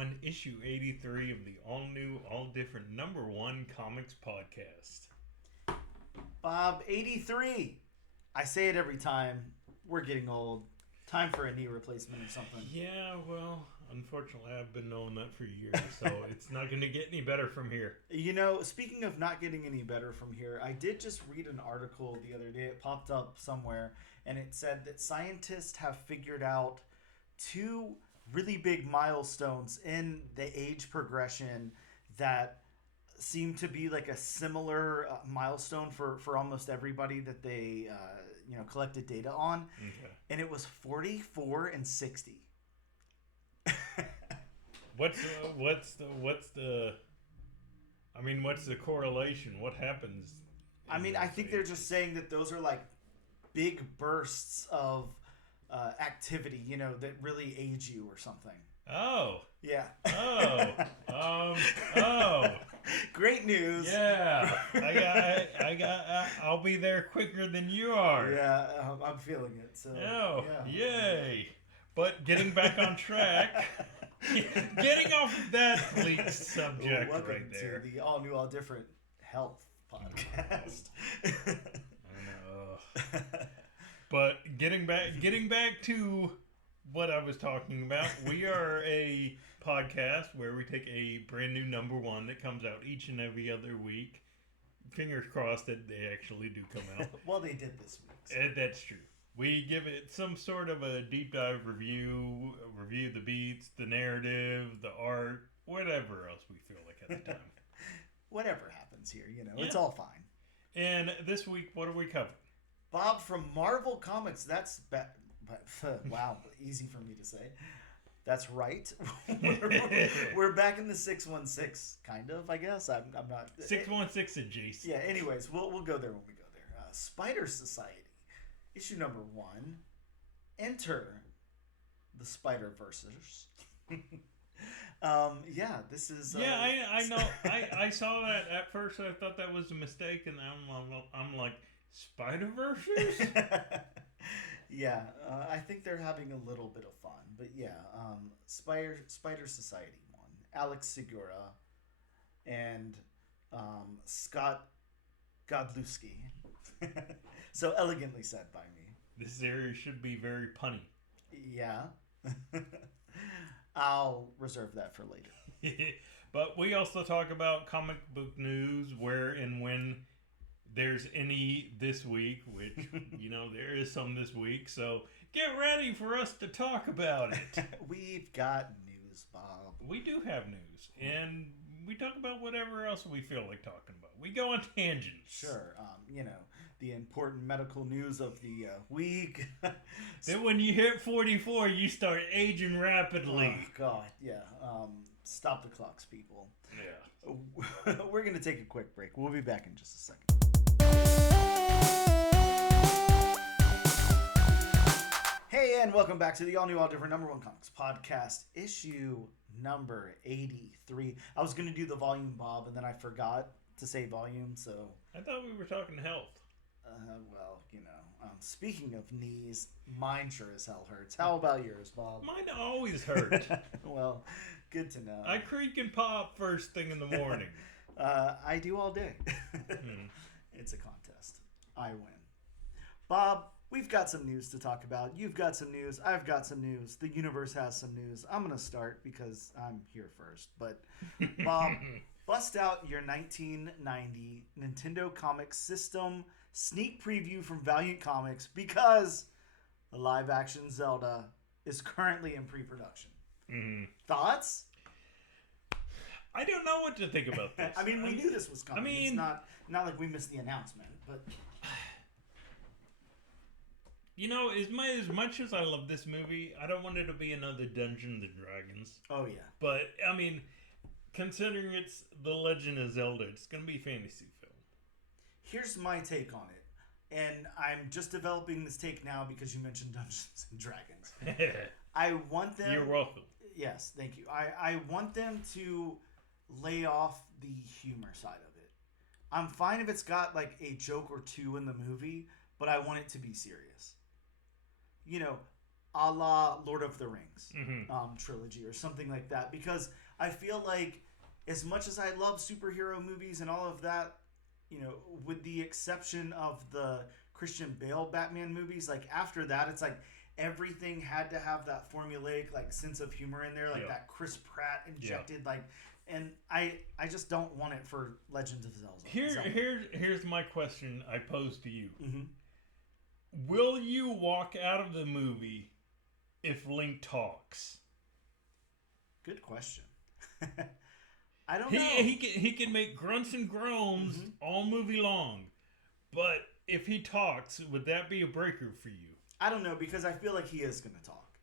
everyone. Issue 83 of the all-new, all-different #1 comics podcast. Bob, 83. I say it every time. We're getting old. Time for a knee replacement or something. Yeah, well, unfortunately, I've been knowing that for years, so it's not going to get any better from here. You know, speaking of not getting any better from here, I did just read an article the other day. It popped up somewhere, and it said that scientists have figured out 2 really big milestones in the age progression that seem to be like a similar milestone for almost everybody that they collected data on. Okay. And it was 44 and 60. What's the correlation? What happens? I think they're just saying that those are like big bursts of activity, that really age you or something. Oh. Yeah. Oh. Great news. Yeah. I'll be there quicker than you are. Yeah, I'm feeling it. So. Oh, yeah. Yay. But getting back on track, getting off of that bleak subject Welcome right there. to the all new, all different health podcast. I know. But getting back to what I was talking about, we are a podcast where we take a brand new #1 that comes out each and every other week. Fingers crossed that they actually do come out. Well, they did this week. So. That's true. We give it some sort of a deep dive review the beats, the narrative, the art, whatever else we feel like at the time. Whatever happens here, Yeah. It's all fine. And this week, what are we covering? Bob from Marvel Comics. That's wow, easy for me to say. That's right. we're back in the 616, kind of. I guess I'm not 616 adjacent. Yeah. Anyways, we'll go there when we go there. Spider Society, issue #1. Enter the Spider-Verses. This is. I know. I saw that at first. I thought that was a mistake, and I'm like, Spider-Verses? Yeah, I think they're having a little bit of fun, but yeah, Spider Society 1, Alex Segura, and Scott Godlewski. So elegantly said by me. This series should be very punny. Yeah. I'll reserve that for later. But we also talk about comic book news, where and when there's any this week, which, there is some this week. So get ready for us to talk about it. We've got news, Bob. We do have news. And we talk about whatever else we feel like talking about. We go on tangents. Sure. The important medical news of the week. Then when you hit 44, you start aging rapidly. Oh, God. Yeah. Stop the clocks, people. Yeah. We're going to take a quick break. We'll be back in just a second. Hey, and welcome back to the all-new, all-different #1 Comics podcast, issue number 83. I was going to do the volume, Bob, and then I forgot to say volume, so... I thought we were talking health. Speaking of knees, mine sure as hell hurts. How about yours, Bob? Mine always hurt. Well, good to know. I creak and pop first thing in the morning. I do all day. It's a contest. I win. Bob, we've got some news to talk about. You've got some news. I've got some news. The universe has some news. I'm going to start because I'm here first. But, Bob, bust out your 1990 Nintendo Comics System sneak preview from Valiant Comics because the live-action Zelda is currently in pre-production. Mm-hmm. Thoughts? I don't know what to think about this. We knew this was coming. It's not like we missed the announcement, but... As much as I love this movie, I don't want it to be another Dungeons and Dragons. Oh, yeah. But, considering it's The Legend of Zelda, it's going to be a fantasy film. Here's my take on it. And I'm just developing this take now because you mentioned Dungeons and Dragons. I want them... You're welcome. Yes, thank you. I want them to lay off the humor side of it. I'm fine if it's got like a joke or two in the movie, but I want it to be serious. a la Lord of the Rings Mm-hmm. trilogy or something like that. Because I feel like as much as I love superhero movies and all of that, with the exception of the Christian Bale Batman movies, like after that, it's like everything had to have that formulaic like sense of humor in there, like that Chris Pratt injected like. And I just don't want it for Legends of Zelda. Here's my question I pose to you. Mm-hmm. Will you walk out of the movie if Link talks? Good question. I don't know. He can make grunts and groans all movie long, but if he talks, would that be a breaker for you? I don't know because I feel like he is going to talk.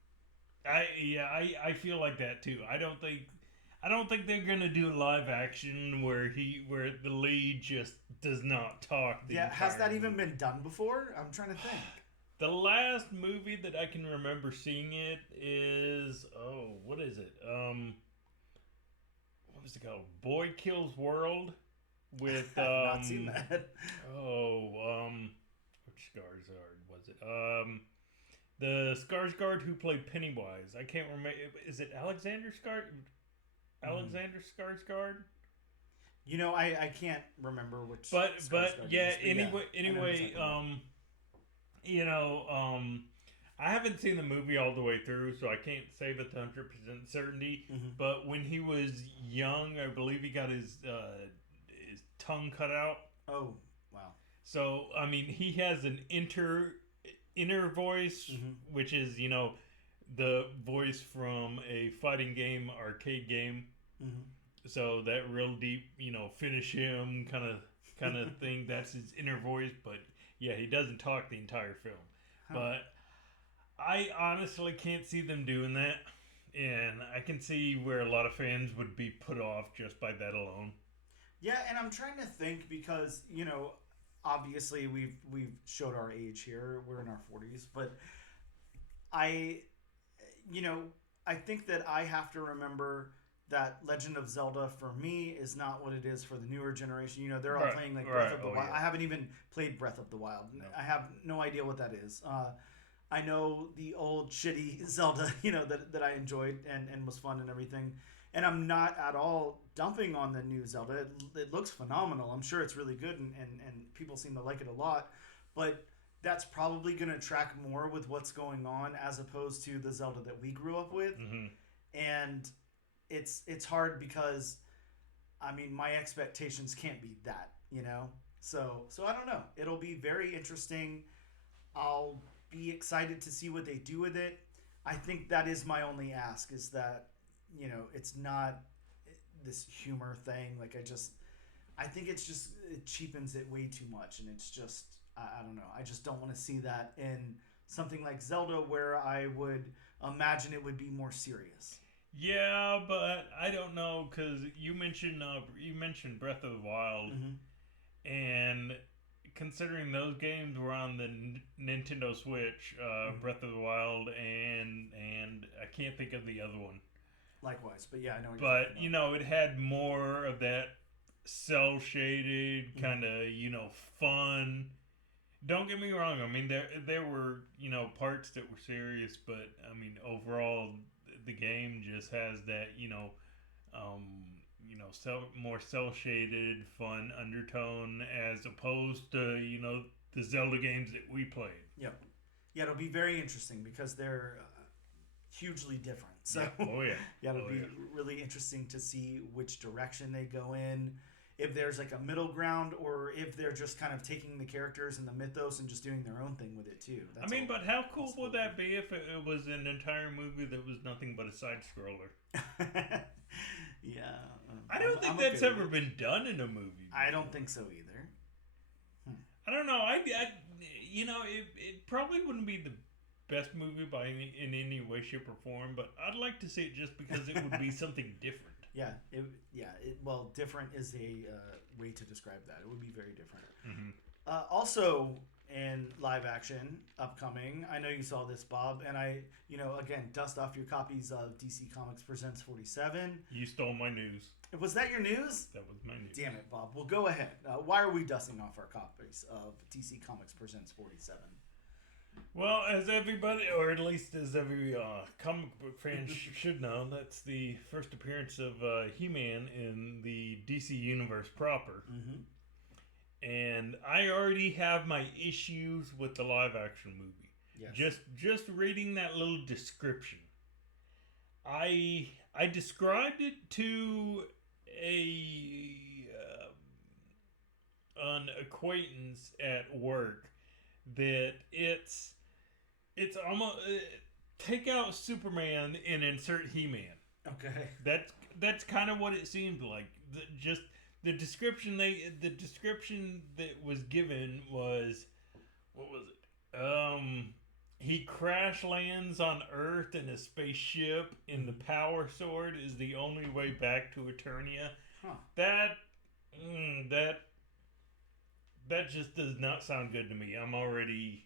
I feel like that too. I don't think they're gonna do live action where the lead just does not talk. Has that even been done before? I'm trying to think. The last movie that I can remember seeing it is what is it? What was it called? Boy Kills World with I've not seen that. Which Skarsgård was it? The Skarsgård who played Pennywise. I can't remember. Is it Alexander Skarsgård? I can't remember which. But yeah. Anyway, I haven't seen the movie all the way through, so I can't say with 100% certainty. Mm-hmm. But when he was young, I believe he got his tongue cut out. Oh, wow. So I mean, he has an inner voice, which is the voice from a fighting game, arcade game. Mm-hmm. So that real deep, finish him kind of thing. That's his inner voice. But yeah, he doesn't talk the entire film. Huh. But I honestly can't see them doing that, and I can see where a lot of fans would be put off just by that alone. Yeah, and I'm trying to think because obviously we've showed our age here. We're in our 40s, but I think that I have to remember that Legend of Zelda for me is not what it is for the newer generation. They're all playing like Breath of the Wild. Yeah. I haven't even played Breath of the Wild. No. I have no idea what that is. I know the old shitty Zelda, that I enjoyed and was fun and everything. And I'm not at all dumping on the new Zelda. It looks phenomenal. I'm sure it's really good and people seem to like it a lot. But that's probably going to track more with what's going on as opposed to the Zelda that we grew up with. Mm-hmm. And it's hard because, I mean, my expectations can't be that, So I don't know. It'll be very interesting. I'll be excited to see what they do with it. I think that is my only ask is that, it's not this humor thing. Like I think it cheapens it way too much. And it's just, I don't know. I just don't want to see that in something like Zelda where I would imagine it would be more serious. Yeah, but I don't know because you mentioned Breath of the Wild, and considering those games were on the Nintendo Switch, Breath of the Wild, and I can't think of the other one. Likewise, but yeah, I know. But it had more of that cell shaded kind of fun. Don't get me wrong. I mean, there were parts that were serious, but I mean overall, the game just has that more cell shaded fun undertone as opposed to the Zelda games that we played. Yeah, it'll be very interesting because they're hugely different. So it'll be really interesting to see which direction they go in. If there's like a middle ground, or if they're just kind of taking the characters and the mythos and just doing their own thing with it too. But how cool would that be if it was an entire movie that was nothing but a side scroller? Yeah, I don't think that's ever been done in a movie. I don't think so either. I don't know. It probably wouldn't be the best movie in any way, shape, or form, but I'd like to see it just because it would be something different. Well, different is a way to describe that. It would be very different. Mm-hmm. Also, in live action, upcoming, I know you saw this, Bob, and again, dust off your copies of DC Comics Presents 47. You stole my news. Was that your news? That was my news. Damn it, Bob. Well, go ahead. Why are we dusting off our copies of DC Comics Presents 47? Well, as everybody, or at least as every comic book fan should know, that's the first appearance of He-Man in the DC Universe proper. Mm-hmm. And I already have my issues with the live-action movie. Yes. Just reading that little description. I described it to an acquaintance at work that it's almost take out Superman and insert He-Man. Okay. That's kind of what it seemed like. The description that was given was, what was it? He crash lands on Earth in a spaceship, and the power sword is the only way back to Eternia. Huh. That just does not sound good to me. I'm already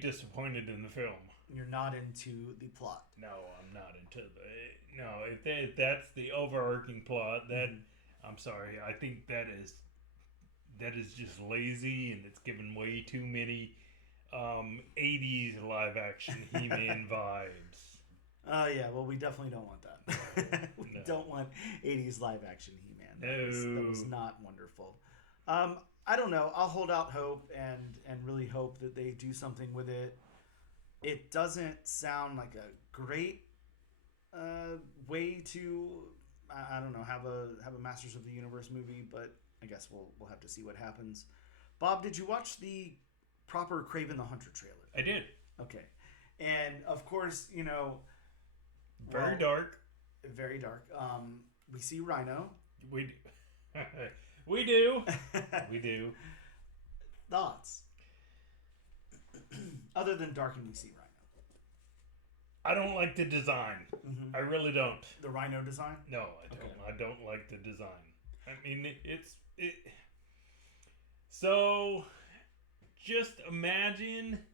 disappointed in the film. You're not into the plot. No, I'm not into the. No, if that's the overarching plot, that I'm sorry. I think that is just lazy, and it's given way too many 80s live action He-Man vibes. Oh yeah, well we definitely don't want that. We don't want 80s live action He-Man. That was not wonderful. I don't know. I'll hold out hope and really hope that they do something with it. It doesn't sound like a great way to I don't know, have a Masters of the Universe movie, but I guess we'll have to see what happens. Bob, did you watch the proper Kraven the Hunter trailer? I did. Okay. And of course, you know, very dark. Very dark. We see Rhino. We do. We do. Thoughts? Other than dark and we see Rhino. I don't like the design. Mm-hmm. I really don't. The Rhino design? No, I don't. Okay. I don't like the design. I mean, so just imagine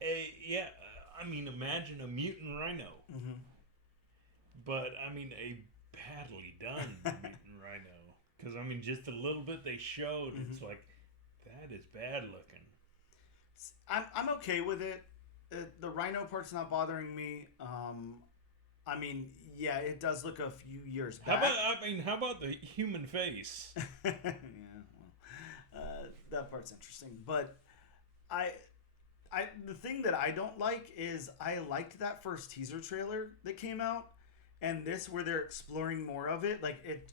imagine a mutant rhino. Mm-hmm. But I mean a badly done mutant rhino. Because I mean, just a little bit they showed, mm-hmm. It's like that is bad looking. I'm okay with it. The rhino part's not bothering me. I mean, yeah, it does look a few years back. How about the human face? Yeah, well, that part's interesting. But the thing that I don't like is I liked that first teaser trailer that came out, and this where they're exploring more of it. Like it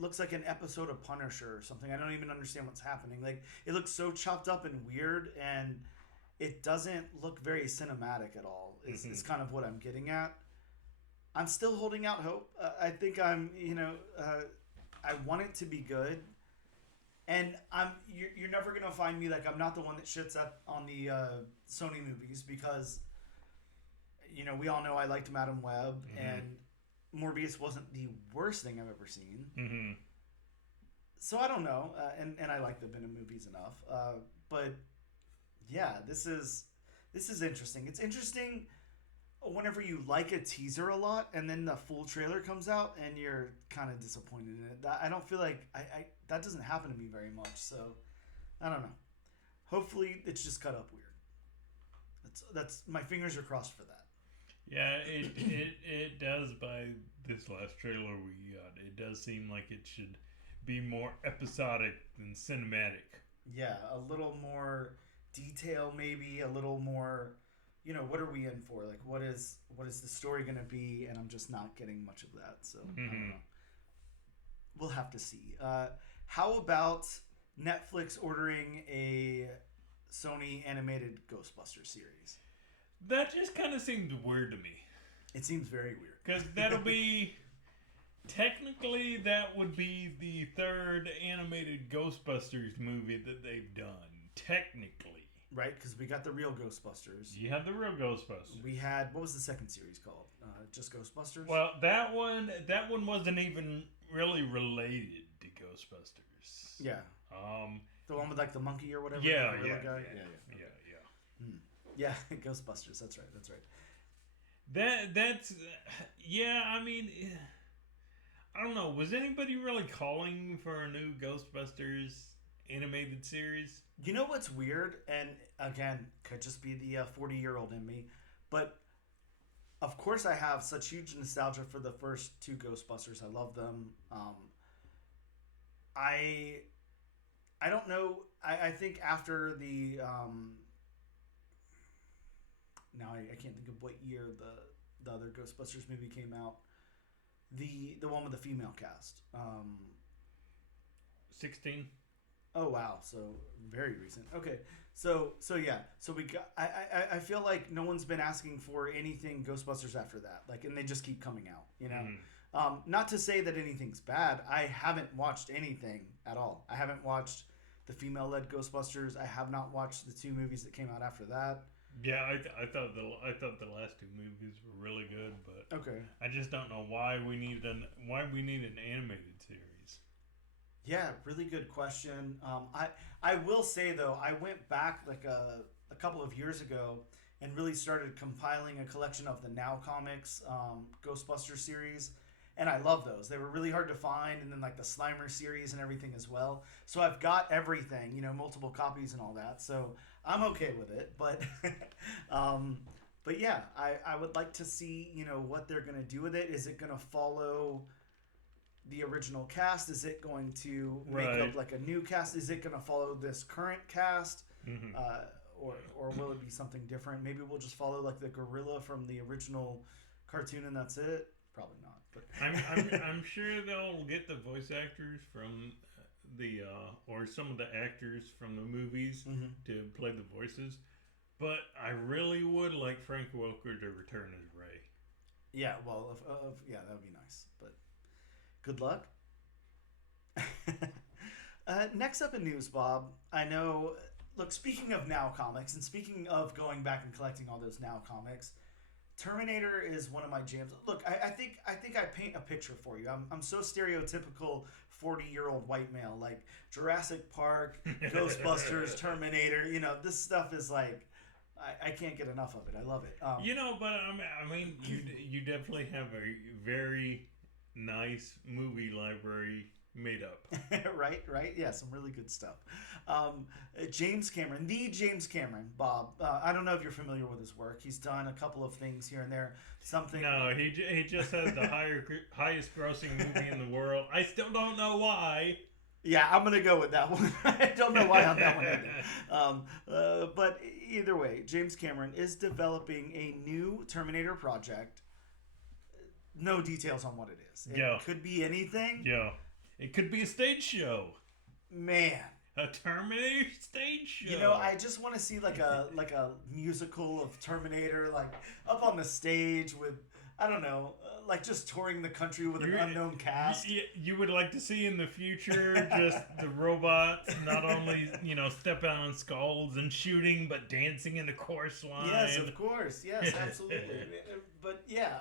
looks like an episode of Punisher or something. I don't even understand what's happening. Like it looks so chopped up and weird, and it doesn't look very cinematic at all. Is kind of what I'm getting at. I'm still holding out hope. I think I want it to be good. And you're never gonna find me like I'm not the one that shits on the Sony movies because we all know I liked Madam Web, mm-hmm. and Morbius wasn't the worst thing I've ever seen. Mm-hmm. So I don't know, and I like the Venom movies enough. But yeah, this is interesting. It's interesting whenever you like a teaser a lot and then the full trailer comes out and you're kind of disappointed in it. I don't feel like I that doesn't happen to me very much. So I don't know. Hopefully it's just cut up weird. That's my fingers are crossed for that. Yeah, it does. By this last trailer we got, it does seem like it should be more episodic than cinematic. Yeah, a little more detail, maybe a little more. What are we in for? Like, what is the story going to be? And I'm just not getting much of that. So I don't know. We'll have to see. How about Netflix ordering a Sony animated Ghostbusters series? That just kind of seemed weird to me. It seems very weird. Because that'll be... Technically, that would be the third animated Ghostbusters movie that they've done. Technically. Right, because we got the real Ghostbusters. You had the real Ghostbusters. We had... What was the second series called? Just Ghostbusters? Well, that one wasn't even really related to Ghostbusters. Yeah. The one with like the monkey or whatever. Yeah. Yeah, Ghostbusters. That's right. That's yeah. I mean, I don't know. Was anybody really calling for a new Ghostbusters animated series. You know what's weird, and again, could just be the 40-year-old in me, but of course I have such huge nostalgia for the first two Ghostbusters. I love them. I I don't know. I think after the now I can't think of what year the other Ghostbusters movie came out. The one with the female cast. 16. Oh wow, so very recent. Okay, so yeah, so we got. I feel like no one's been asking for anything Ghostbusters after that. Like, and they just keep coming out. You know, not to say that anything's bad. I haven't watched anything at all. I haven't watched the female-led Ghostbusters. I have not watched the two movies that came out after that. Yeah, I thought the last two movies were really good, but Okay. I just don't know why we need an animated series. Yeah, really good question. I will say though, I went back like a couple of years ago and really started compiling a collection of the Now Comics Ghostbusters series, and I love those. They were really hard to find, and then like the Slimer series and everything as well. So I've got everything, multiple copies and all that. So I'm okay with it, but but yeah, I would like to see what they're gonna do with it. Is it gonna follow the original cast? Is it going to make up like a new cast? Is it going to follow this current cast? Mm-hmm. Or will it be something different? Maybe we'll just follow like the gorilla from the original cartoon and that's it. Probably not. But I'm sure they'll get the voice actors from the or some of the actors from the movies to play the voices. But I really would like Frank Welker to return as Ray. Yeah, well, yeah, that would be nice. But good luck. Next up in news, Bob. I know. Look, speaking of Now Comics, and speaking of going back and collecting all those Now Comics, Terminator is one of my jams. Look, I think I paint a picture for you. I'm so stereotypical 40-year-old white male, like Jurassic Park, Ghostbusters, Terminator. This stuff is like I can't get enough of it. I love it. But I mean, you definitely have a very nice movie library made up. right, yeah, some really good stuff. James Cameron, the James Cameron, Bob. I don't know if you're familiar with his work. He's done a couple of things here and there. No, he just has the highest grossing movie in the world. I still don't know why. Yeah, I'm gonna go with that one. I don't know why on that one either. But either way, James Cameron is developing a new Terminator project. No details on what it is. It could be anything. Yeah. It could be a stage show. Man. A Terminator stage show. I just want to see like a musical of Terminator, like up on the stage with, I don't know, like just touring the country with an unknown cast. You would like to see in the future just the robots not only, stepping on skulls and shooting, but dancing in the chorus line. Yes, of course. Yes, absolutely. But yeah,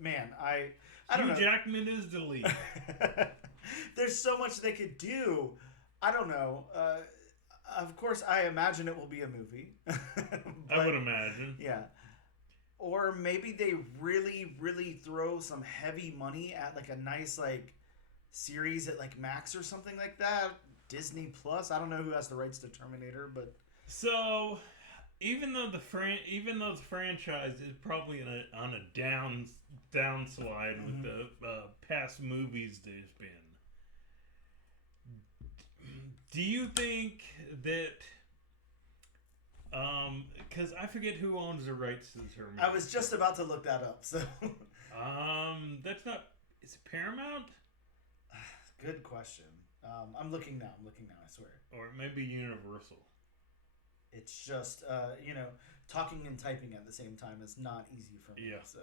man, I don't know. Hugh Jackman is the lead. There's so much they could do. I don't know. Of course, I imagine it will be a movie. But, I would imagine. Yeah. Or maybe they really, really throw some heavy money at like a nice like series at like Max or something like that. Disney Plus. I don't know who has the rights to Terminator, but so even though the franchise is probably on a downslide with the past movies there's been. Do you think that, because I forget who owns the rights to the Terminator? I was just about to look that up. So, that's not. Is it Paramount? Good question. I'm looking now. I swear. Or it may be Universal. It's just talking and typing at the same time is not easy for me. Yeah. So,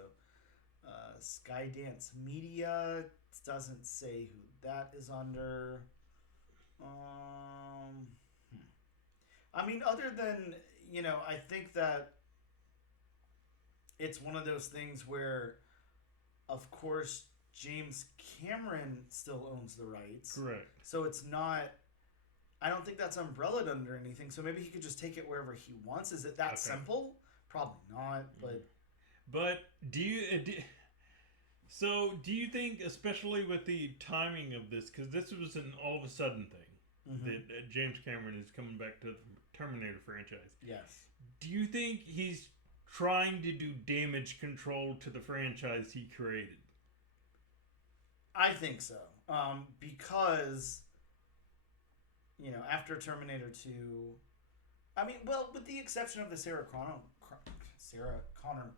Skydance Media doesn't say who that is under. I mean, other than, I think that it's one of those things where, of course, James Cameron still owns the rights. Correct. So it's not, I don't think that's umbrellaed under anything. So maybe he could just take it wherever he wants. Is it that simple? Probably not, but. But do you think, especially with the timing of this, because this was an all of a sudden thing. that James Cameron is coming back to the Terminator franchise. Yes. Do you think he's trying to do damage control to the franchise he created? I think so. Because, after Terminator 2, I mean, well, with the exception of the Sarah Connor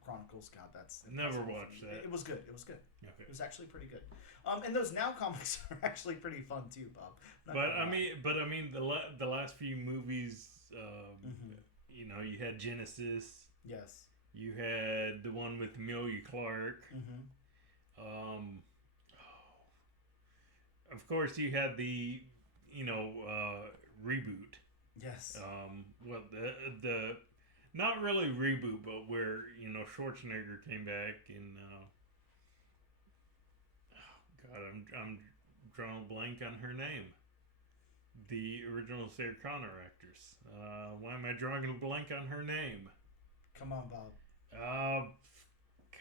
Chronicles, God, that's... Never watched that. It was good. It was good. Okay. It was actually pretty good. And those Now comics are actually pretty fun too, Bob. But I mean, the last few movies, you had Genesis. Yes. You had the one with Amelia Clark. Of course, you had the, reboot. Yes. Well, the not really reboot, but where Schwarzenegger came back and God, I'm drawing a blank on her name. The original Sarah Connor actress. Why am I drawing a blank on her name? Come on, Bob.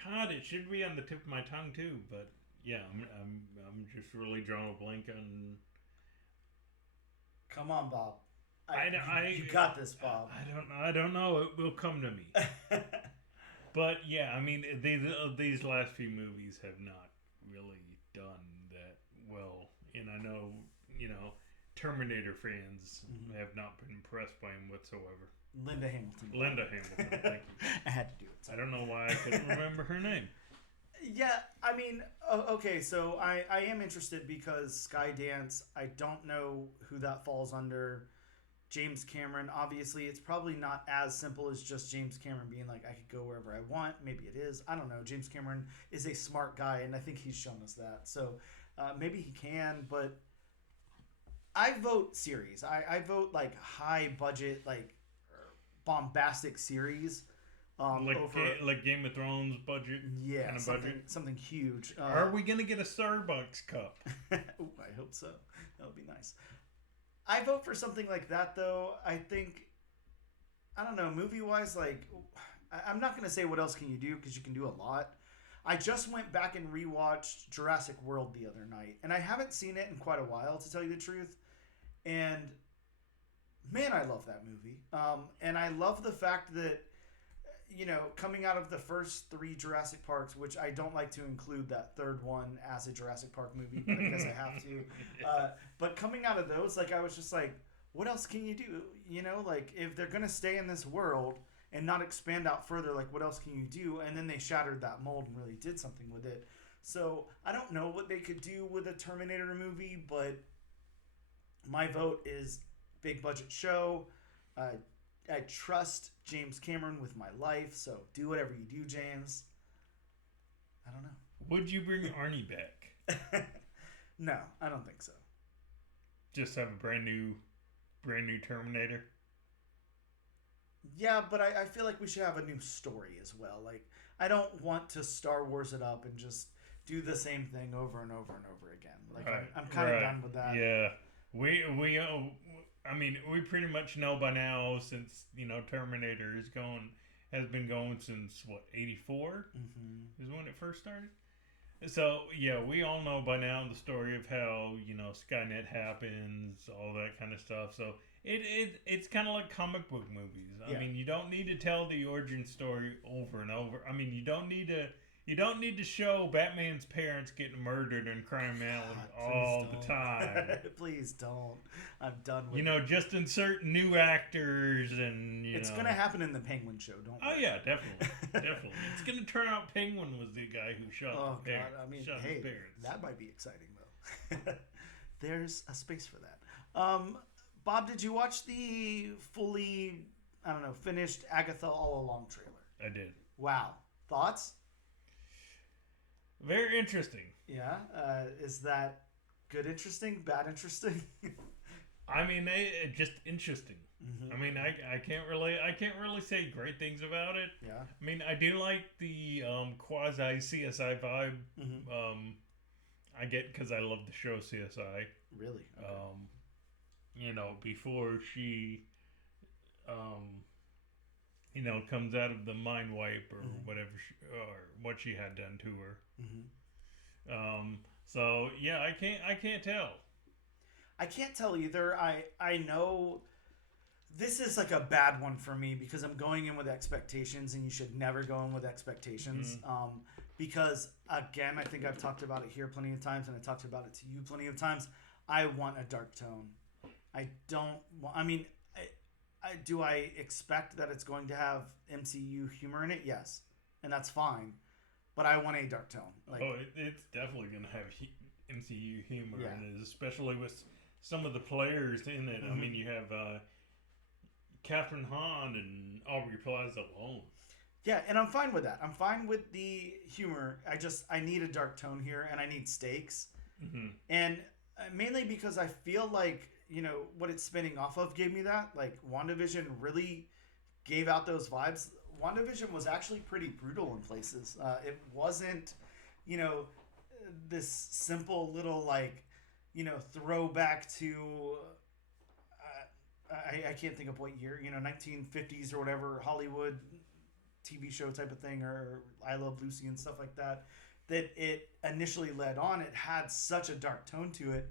God, it should be on the tip of my tongue too, but yeah, I'm just really drawing a blank on. Come on, Bob. You got this, Bob. I don't know. It will come to me. But yeah, I mean, these last few movies have not really done that well, and I know Terminator fans have not been impressed by him whatsoever. Linda Hamilton. Thank you. I had to do it. Sorry. I don't know why I couldn't remember her name. Yeah, I mean, okay, so I am interested because Skydance, I don't know who that falls under. James Cameron, obviously, it's probably not as simple as just James Cameron being like, I could go wherever I want. Maybe it is. I don't know. James Cameron is a smart guy, and I think he's shown us that. So maybe he can, but I vote series. I vote like high budget, like bombastic series. Like Game of Thrones budget? Yeah, kind of budget? Something huge. Are we going to get a Starbucks cup? Ooh, I hope so. That would be nice. I vote for something like that, though. I think, I don't know, movie-wise, like, I'm not going to say what else can you do, because you can do a lot. I just went back and rewatched Jurassic World the other night, and I haven't seen it in quite a while, to tell you the truth. And, man, I love that movie. And I love the fact that, coming out of the first 3 Jurassic Parks, which I don't like to include that third one as a Jurassic Park movie, but I guess I have to. But coming out of those, like, I was just like, what else can you do? Like, if they're going to stay in this world and not expand out further, like, what else can you do? And then they shattered that mold and really did something with it. So I don't know what they could do with a Terminator movie, but my vote is big budget show. I trust James Cameron with my life, so do whatever you do, James. I don't know. Would you bring Arnie back? No, I don't think so. Just have a brand new Terminator? Yeah, but I feel like we should have a new story as well. Like, I don't want to Star Wars it up and just do the same thing over and over and over again. Like, right, I'm kind of done with that. Yeah. We pretty much know by now, since Terminator has been going since 84 is when it first started. So yeah, we all know by now the story of how Skynet happens, all that kind of stuff. So it's kind of like comic book movies. I mean, you don't need to tell the origin story over and over. I mean, you don't need to show Batman's parents getting murdered in Crime Alley all the time. Please don't. I'm done with it. Just insert new actors and It's going to happen in the Penguin show, don't worry. Oh yeah, definitely. It's going to turn out Penguin was the guy who shot his parents. I mean, hey, that might be exciting though. There's a space for that. Bob, did you watch the fully, finished Agatha All Along trailer? I did. Wow. Thoughts? Very interesting. Yeah. Is that good interesting? Bad interesting? I mean, just interesting. Mm-hmm. I mean, I can't really say great things about it. Yeah. I mean, I do like the quasi CSI vibe. Mm-hmm. I get because I love the show CSI. Really? Okay. Before she, comes out of the mind wipe or whatever, or what she had done to her. Mm-hmm. So yeah, I can't tell. I can't tell either. I know this is like a bad one for me because I'm going in with expectations, and you should never go in with expectations. Because again, I think I've talked about it here plenty of times, and I talked about it to you plenty of times. I want a dark tone. I don't. I mean, do I expect that it's going to have MCU humor in it? Yes, and that's fine. But I want a dark tone. Like, it's definitely going to have MCU humor Yeah. in it, especially with some of the players in it. I mean, you have Catherine Hahn and Aubrey Plaza alone. yeah, and I'm fine with that. I'm fine with the humor. I need a dark tone here, and I need stakes. And mainly because I feel like, what it's spinning off of gave me that. Like, WandaVision really gave out those vibes. WandaVision was actually pretty brutal in places. It wasn't, this simple little, like, throwback to, I can't think of what year, 1950s or whatever, Hollywood TV show type of thing, or I Love Lucy and stuff like that, that it initially led on. It had such a dark tone to it,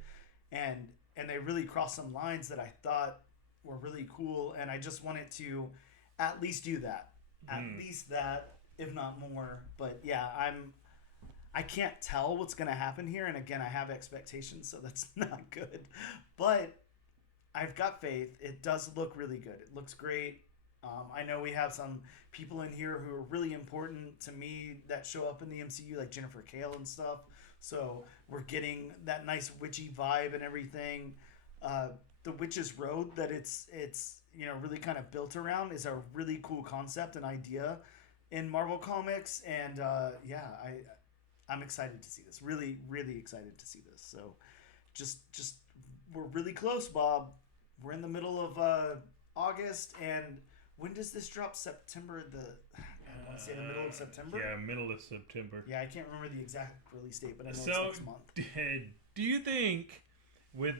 and they really crossed some lines that I thought were really cool, and I just wanted to at least do that. At least that, if not more. But yeah, I can't tell what's going to happen here, and again, I have expectations, so that's not good. But I've got faith. It does look really good. It looks great. I know we have some people in here who are really important to me that show up in the MCU, like Jennifer Kale and stuff. So we're getting that nice witchy vibe and everything. The Witch's Road that it's really kind of built around is a really cool concept and idea in Marvel Comics, and I'm excited to see this. Really, really excited to see this. So just we're really close, Bob. We're in the middle of August, and when does this drop? September I want to say the middle of September. Yeah, middle of September. Yeah, I can't remember the exact release date, but I know it's next month. Do you think with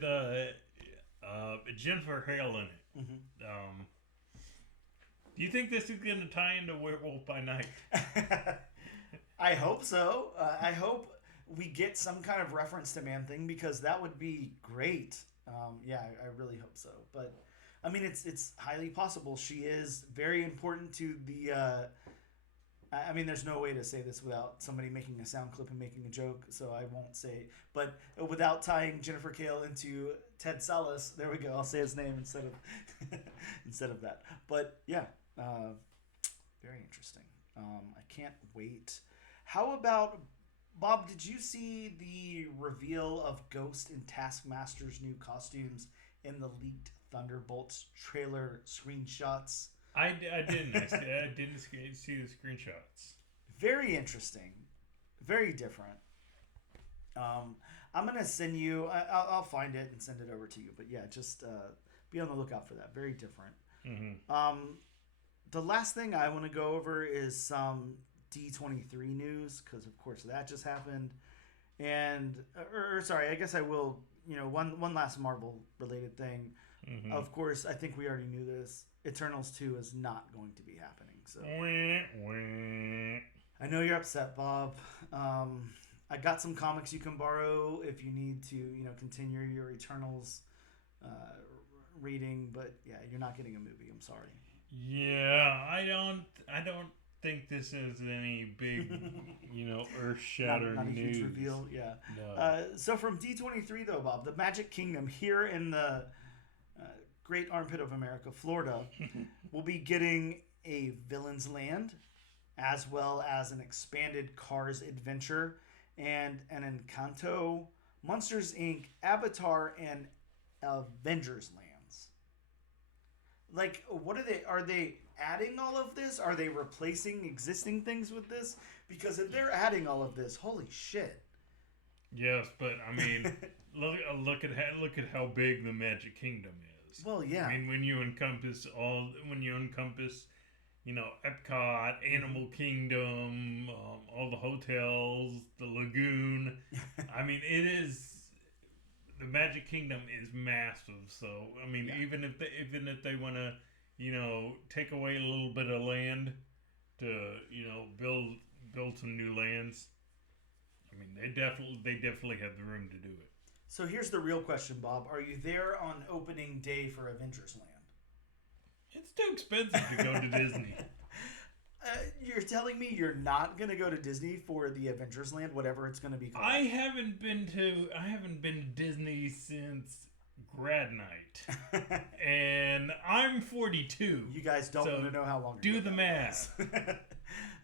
Jennifer Hale in it, do you think this is going to tie into Werewolf by Night? I hope so. I hope we get some kind of reference to Man-Thing, because that would be great. I really hope so. But I mean, it's highly possible. She is very important to the. I mean, there's no way to say this without somebody making a sound clip and making a joke, so I won't say. But without tying Jennifer Kale into Ted Sallis, there we go. I'll say his name instead of that. But yeah, very interesting. I can't wait. How about, Bob? Did you see the reveal of Ghost and Taskmaster's new costumes in the leaked Thunderbolts trailer screenshots? I didn't. I didn't see the screenshots. Very interesting. Very different. I'm going to send you... I'll find it and send it over to you. But yeah, just be on the lookout for that. Very different. The last thing I want to go over is some D23 news, because of course that just happened. And... sorry, I guess I will... one last Marvel-related thing. Of course, I think we already knew this. Eternals 2 is not going to be happening. So I know you're upset, Bob. I got some comics you can borrow if you need to, continue your Eternals reading. But yeah, you're not getting a movie. I'm sorry. Yeah, I don't think this is any big, earth-shattering not a news. huge reveal. Yeah. No. So from D23 though, Bob, the Magic Kingdom here in the Great Armpit of America, Florida, will be getting a Villain's Land, as well as an expanded Cars Adventure and an Encanto, Monsters Inc., Avatar, and Avengers Lands. Like, what are they adding all of this? Are they replacing existing things with this? Because if they're adding all of this, holy shit. Yes, but I mean, look at how big the Magic Kingdom is. Well, yeah. I mean, when you encompass, Epcot, Animal Kingdom, all the hotels, the lagoon. I mean, the Magic Kingdom is massive. So, I mean, yeah. even if they want to, take away a little bit of land to, build some new lands. I mean, they definitely have the room to do it. So here's the real question, Bob. Are you there on opening day for Avengers Land? It's too expensive to go to Disney. You're telling me you're not going to go to Disney for the Avengers Land, whatever it's going to be called? I haven't been to Disney since grad night. And I'm 42. You guys don't want to know how long. Do the math.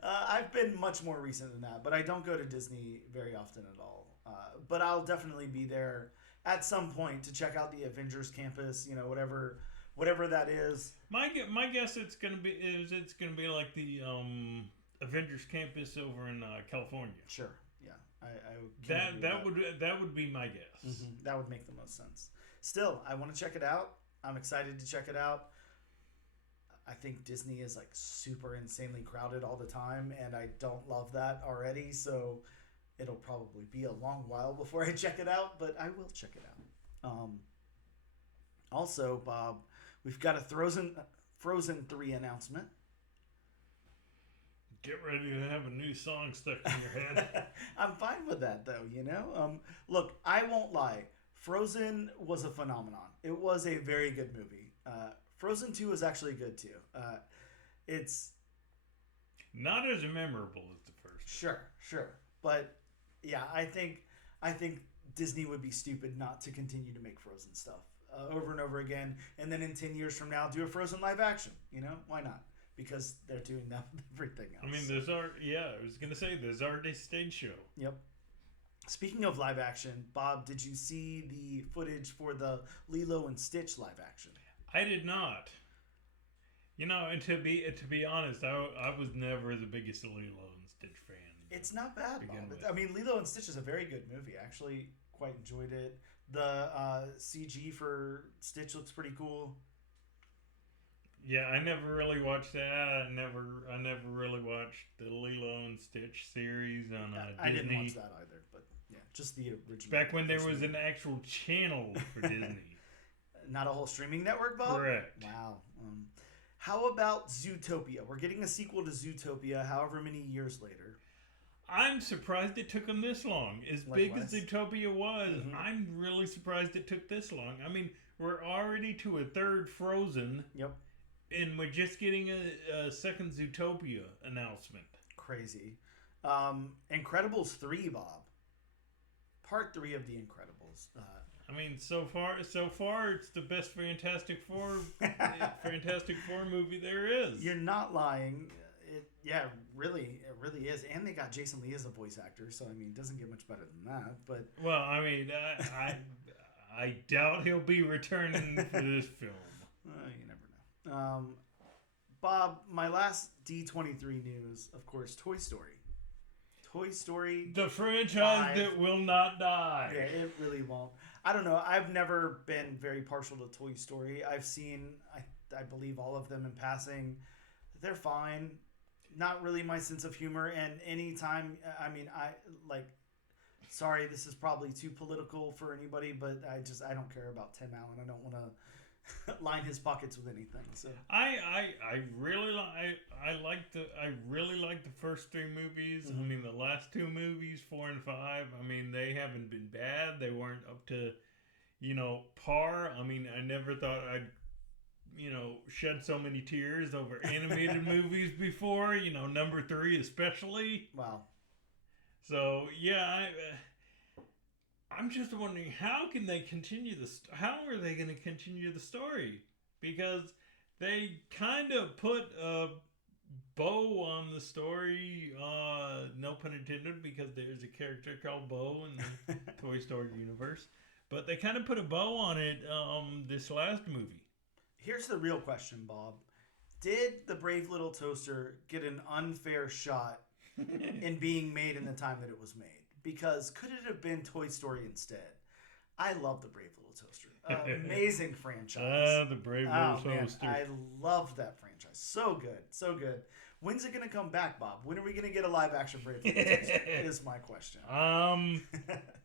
I've been much more recent than that, but I don't go to Disney very often at all. But I'll definitely be there at some point to check out the Avengers campus, whatever that is. My guess it's gonna be like the Avengers campus over in California. Sure, yeah, that would be my guess. Mm-hmm. That would make the most sense. Still, I want to check it out. I'm excited to check it out. I think Disney is like super insanely crowded all the time, and I don't love that already. So it'll probably be a long while before I check it out, but I will check it out. Also, Bob, we've got a Frozen 3 announcement. Get ready to have a new song stuck in your head. I'm fine with that, though, Look, I won't lie. Frozen was a phenomenon. It was a very good movie. Frozen 2 is actually good, too. It's not as memorable as the first. Sure. But, yeah, I think Disney would be stupid not to continue to make Frozen stuff over and over again. And then in 10 years from now, do a Frozen live action. Why not? Because they're doing that with everything else. I mean, I was going to say, there's already a stage show. Yep. Speaking of live action, Bob, did you see the footage for the Lilo and Stitch live action? I did not. And to be honest, I was never the biggest Lilo and Stitch fan. It's not bad, Bob. I mean, Lilo and Stitch is a very good movie. I actually quite enjoyed it. The CG for Stitch looks pretty cool. Yeah, I never really watched that. I never really watched the Lilo and Stitch series on Disney. I didn't watch that either, but yeah, just the original. Back when there was an actual channel for Disney. Not a whole streaming network, Bob? Correct. Wow. How about Zootopia? We're getting a sequel to Zootopia however many years later. I'm surprised it took them this long. As big as Zootopia was, mm-hmm. I'm really surprised it took this long. I mean, we're already to a third Frozen. Yep. And we're just getting a second Zootopia announcement. Crazy. Incredibles 3, Bob. Part 3 of The Incredibles. I mean, so far, it's the best Fantastic Four movie there is. You're not lying. It really is. And they got Jason Lee as a voice actor, so I mean, it doesn't get much better than that. But well, I mean, I doubt he'll be returning for this film. You never know. Bob, my last D23 news, of course, Toy Story. Toy Story. The franchise 5. That will not die. Yeah, it really won't. I don't know. I've never been very partial to Toy Story. I've seen, I believe, all of them in passing. They're fine. Not really my sense of humor. And anytime, I mean, sorry, this is probably too political for anybody, but I don't care about Tim Allen. I don't want to line his pockets with anything. So I really like the first 3 movies. Mm-hmm. I mean, the last 2 movies, 4 and 5. I mean, they haven't been bad. They weren't up to, par. I mean, I never thought I'd, shed so many tears over animated movies before. Number 3 especially. Wow. So yeah, I'm just wondering how can they continue this? How are they going to continue the story? Because they kind of put a bow on the story. No pun intended, because there's a character called Bo in the Toy Story universe. But they kind of put a bow on it this last movie. Here's the real question, Bob. Did the Brave Little Toaster get an unfair shot in being made in the time that it was made? Because could it have been Toy Story instead? I love the Brave Little Toaster. Amazing franchise. The Brave Little Toaster. Man, I love that franchise. So good. So good. When's it going to come back, Bob? When are we going to get a live action Brave Little Toaster? Is my question.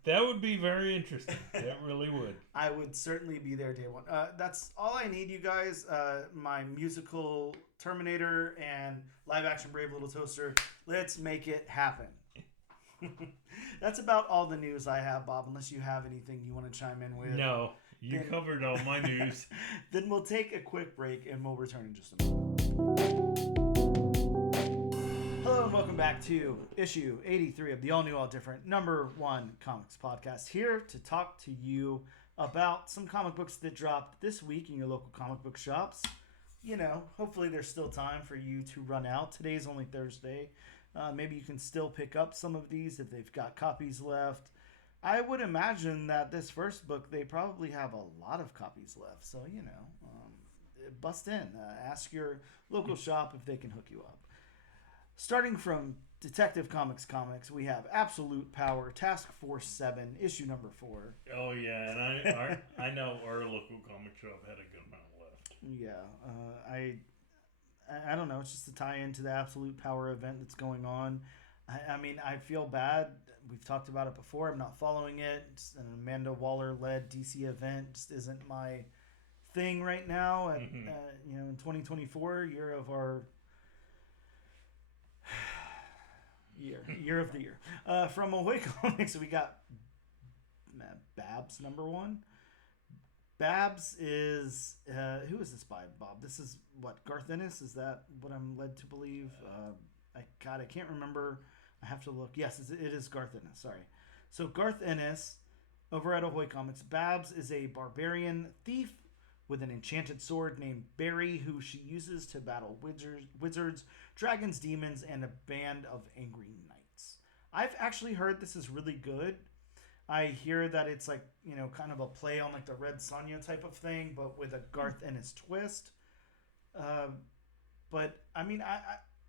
That would be very interesting. That really would. I would certainly be there day one. That's all I need, you guys. My musical Terminator and live action Brave Little Toaster. Let's make it happen. That's about all the news I have, Bob, unless you have anything you want to chime in with. No, you covered all my news. Then we'll take a quick break and we'll return in just a moment. Hello and welcome back to issue 83 of the All New, All Different #1 Comics Podcast. Here to talk to you about some comic books that dropped this week in your local comic book shops. You know, hopefully there's still time for you to run out. Today's only Thursday. Maybe you can still pick up some of these if they've got copies left. I would imagine that this first book, they probably have a lot of copies left. So, you know, bust in. Ask your local shop if they can hook you up. Starting from Detective Comics, we have Absolute Power, Task Force 7, issue number 4. Oh, yeah, and I know our local comic shop had a good amount left. Yeah, I don't know. It's just a tie-in to the Absolute Power event that's going on. I mean, I feel bad. We've talked about it before. I'm not following it. It's an Amanda Waller-led DC event. Just isn't my thing right now. You know, in 2024, year of our year of the year. From Away Comics, we got Babs #1. Babs is who is this by, Bob? This is what, Garth Ennis? Is that what I'm led to believe? I can't remember. I have to look. Yes, it is Garth Ennis. Sorry. So Garth Ennis over at Ahoy Comics. Babs is a barbarian thief with an enchanted sword named Barry, who she uses to battle wizards, dragons, demons, and a band of angry knights. I've actually heard this is really good. I hear that it's like, you know, kind of a play on like the Red Sonja type of thing, but with a Garth Ennis twist. But I mean,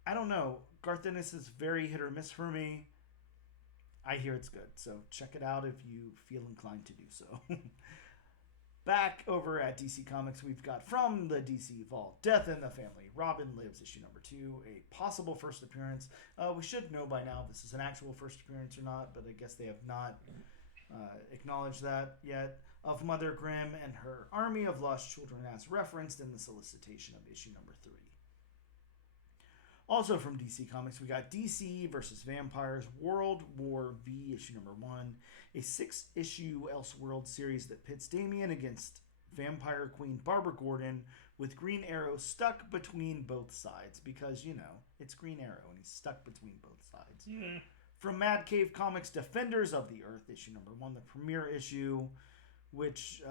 I don't know. Garth Ennis is very hit or miss for me. I hear it's good, so check it out if you feel inclined to do so. Back over at DC Comics, we've got from the DC Vault, Death in the Family, Robin Lives, issue number 2, a possible first appearance. We should know by now if this is an actual first appearance or not, but I guess they have not acknowledged that yet. Of Mother Grimm and her army of lost children as referenced in the solicitation of issue number 3. Also from DC Comics, we got DC vs. Vampires World War V, issue number 1, a 6-issue Elseworld series that pits Damian against Vampire Queen Barbara Gordon, with Green Arrow stuck between both sides, because, you know, it's Green Arrow and he's stuck between both sides. Yeah. From Mad Cave Comics, Defenders of the Earth, issue number 1, the premiere issue, which,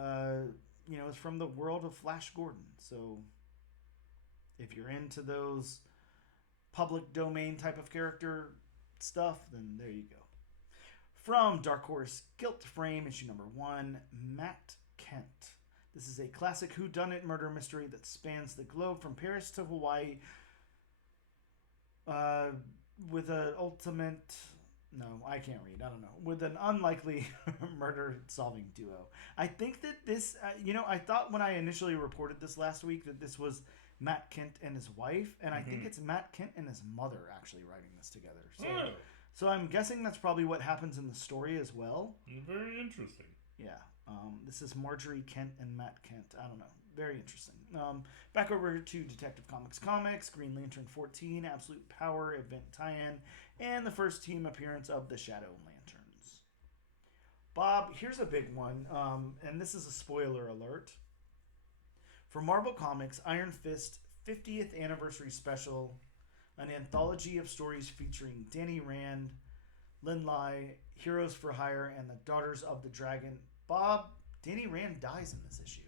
you know, is from the world of Flash Gordon. So if you're into those public domain type of character stuff, then there you go. From Dark Horse Guilt Frame, issue number 1, Matt Kent. This is a classic whodunit murder mystery that spans the globe from Paris to Hawaii, with an ultimate... No, I can't read. I don't know. With an unlikely murder-solving duo. I think that this... you know, I thought when I initially reported this last week that this was Matt Kent and his wife, and I think it's Matt Kent and his mother actually writing this together. So I'm guessing that's probably what happens in the story as well. Very interesting. Yeah. This is Marjorie Kent and Matt Kent. I don't know. Very interesting. Back over to Detective Comics, Green Lantern 14, Absolute Power event tie-in, and the first team appearance of the Shadow Lanterns. Bob, here's a big one, and this is a spoiler alert. For Marvel Comics, Iron Fist 50th Anniversary Special, an anthology of stories featuring Danny Rand, Lin Lai, Heroes for Hire, and the Daughters of the Dragon. Bob, Danny Rand dies in this issue.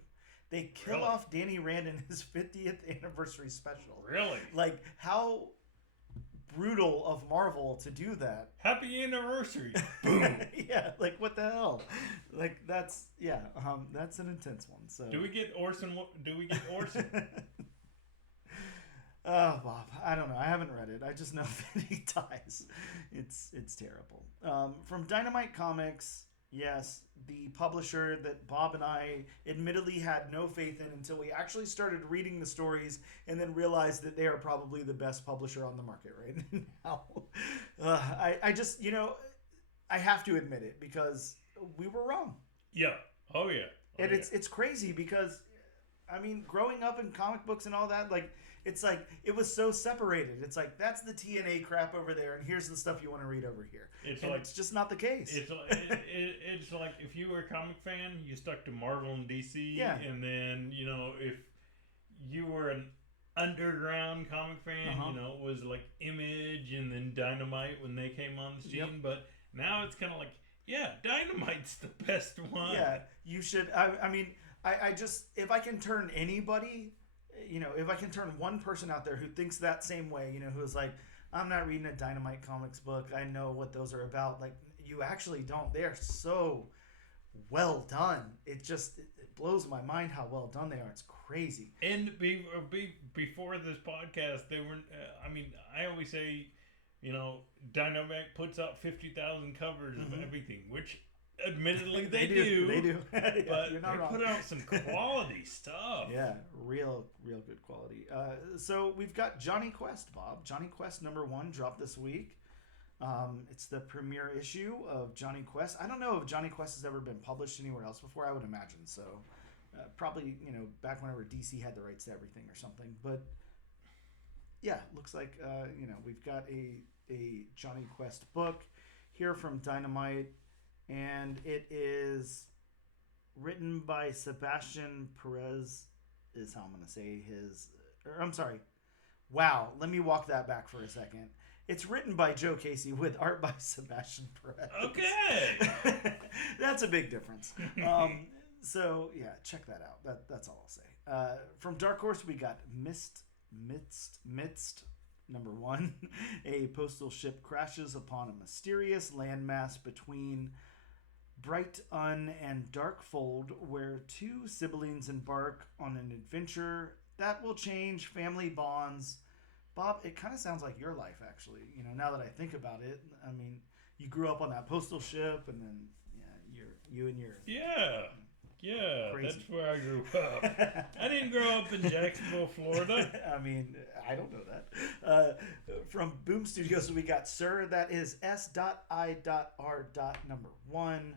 They kill off Danny Rand in his 50th Anniversary Special. Really? Like, how brutal of Marvel to do that. Happy anniversary. Boom. Yeah, like, what the hell? Like, that's an intense one. So Do we get Orson? Oh, Bob, I don't know. I haven't read it. I just know that he dies. It's terrible. From Dynamite Comics, yes, the publisher that Bob and I admittedly had no faith in until we actually started reading the stories and then realized that they are probably the best publisher on the market right now. I just, you know, I have to admit it because we were wrong. Yeah. Oh, yeah. And it's crazy because, I mean, growing up in comic books and all that, like, It's like it was so separated. It's like that's the TNA crap over there, and here's the stuff you want to read over here. It's just not the case. It's like if you were a comic fan, you stuck to Marvel and DC, Yeah. and then if you were an underground comic fan, it was like Image and then Dynamite when they came on the scene. Yep. But now it's kind of like, yeah, Dynamite's the best one. Yeah, you should. I mean, I just if I can turn anybody. If I can turn one person out there who thinks that same way, who's like, I'm not reading a Dynamite Comics book. I know what those are about. Like, you actually don't. They are so well done. It blows my mind how well done they are. It's crazy. And before this podcast, they were, I always say, Dynamite puts out 50,000 covers of everything, which admittedly they do. They do. But you're not they wrong. put out some quality stuff. Yeah, real good quality. So we've got Johnny Quest, Bob. Johnny Quest #1 dropped this week. It's the premiere issue of Johnny Quest. I don't know if Johnny Quest has ever been published anywhere else before. I would imagine so. Probably, back whenever DC had the rights to everything or something. But yeah, looks like we've got a Johnny Quest book here from Dynamite. And it is written by Sebastian Perez, is how I'm going to say his. I'm sorry. Wow. Let me walk that back for a second. It's written by Joe Casey with art by Sebastian Perez. Okay. That's a big difference. So, yeah, check that out. That's all I'll say. From Dark Horse, we got Midst #1. A postal ship crashes upon a mysterious landmass between Bright-Un and Darkfold, where two siblings embark on an adventure that will change family bonds. Bob, it kind of sounds like your life, actually. Now that I think about it, I mean, you grew up on that postal ship, and then you and your crazy. That's where I grew up. I didn't grow up in Jacksonville, Florida. I mean, I don't know that. From Boom Studios, we got Sir. That is S.I.R. #1.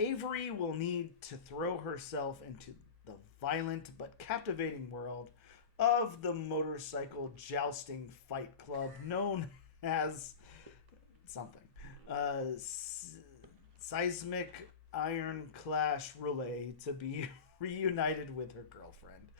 Avery will need to throw herself into the violent but captivating world of the motorcycle jousting fight club known as something. Seismic Iron Clash Relay to be reunited with her girlfriend.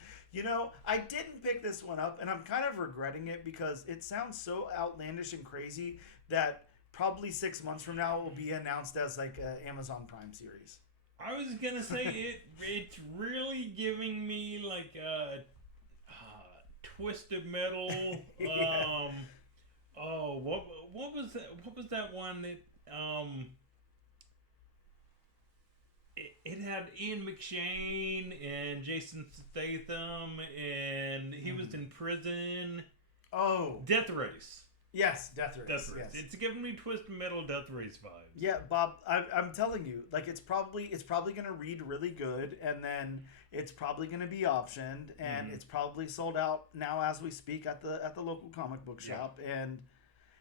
I didn't pick this one up, and I'm kind of regretting it because it sounds so outlandish and crazy that probably 6 months from now it will be announced as like an Amazon Prime series. I was gonna say it's really giving me like a Twisted Metal. Yeah. What was that? What was that one that It had Ian McShane and Jason Statham, and he was in prison. Oh, Death Race. Yes, Death Race. Death Race. Yes. It's giving me Twisted Metal Death Race vibes. Yeah, Bob, I'm telling you, like it's probably going to read really good, and then it's probably going to be optioned, and it's probably sold out now as we speak at the local comic book shop, and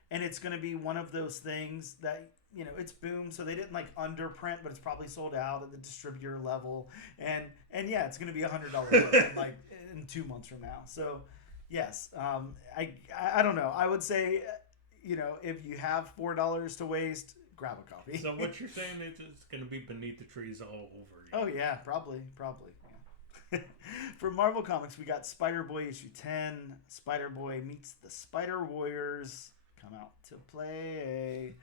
it's going to be one of those things that it's Boom, so they didn't like underprint, but it's probably sold out at the distributor level, and yeah, it's going to be $100 book like in 2 months from now. So. Yes, I don't know. I would say, if you have $4 to waste, grab a copy. So what you're saying is it's going to be Beneath the Trees all over again. Oh yeah, probably. Yeah. For Marvel Comics, we got Spider-Boy issue 10. Spider-Boy meets the Spider Warriors. Come out to play.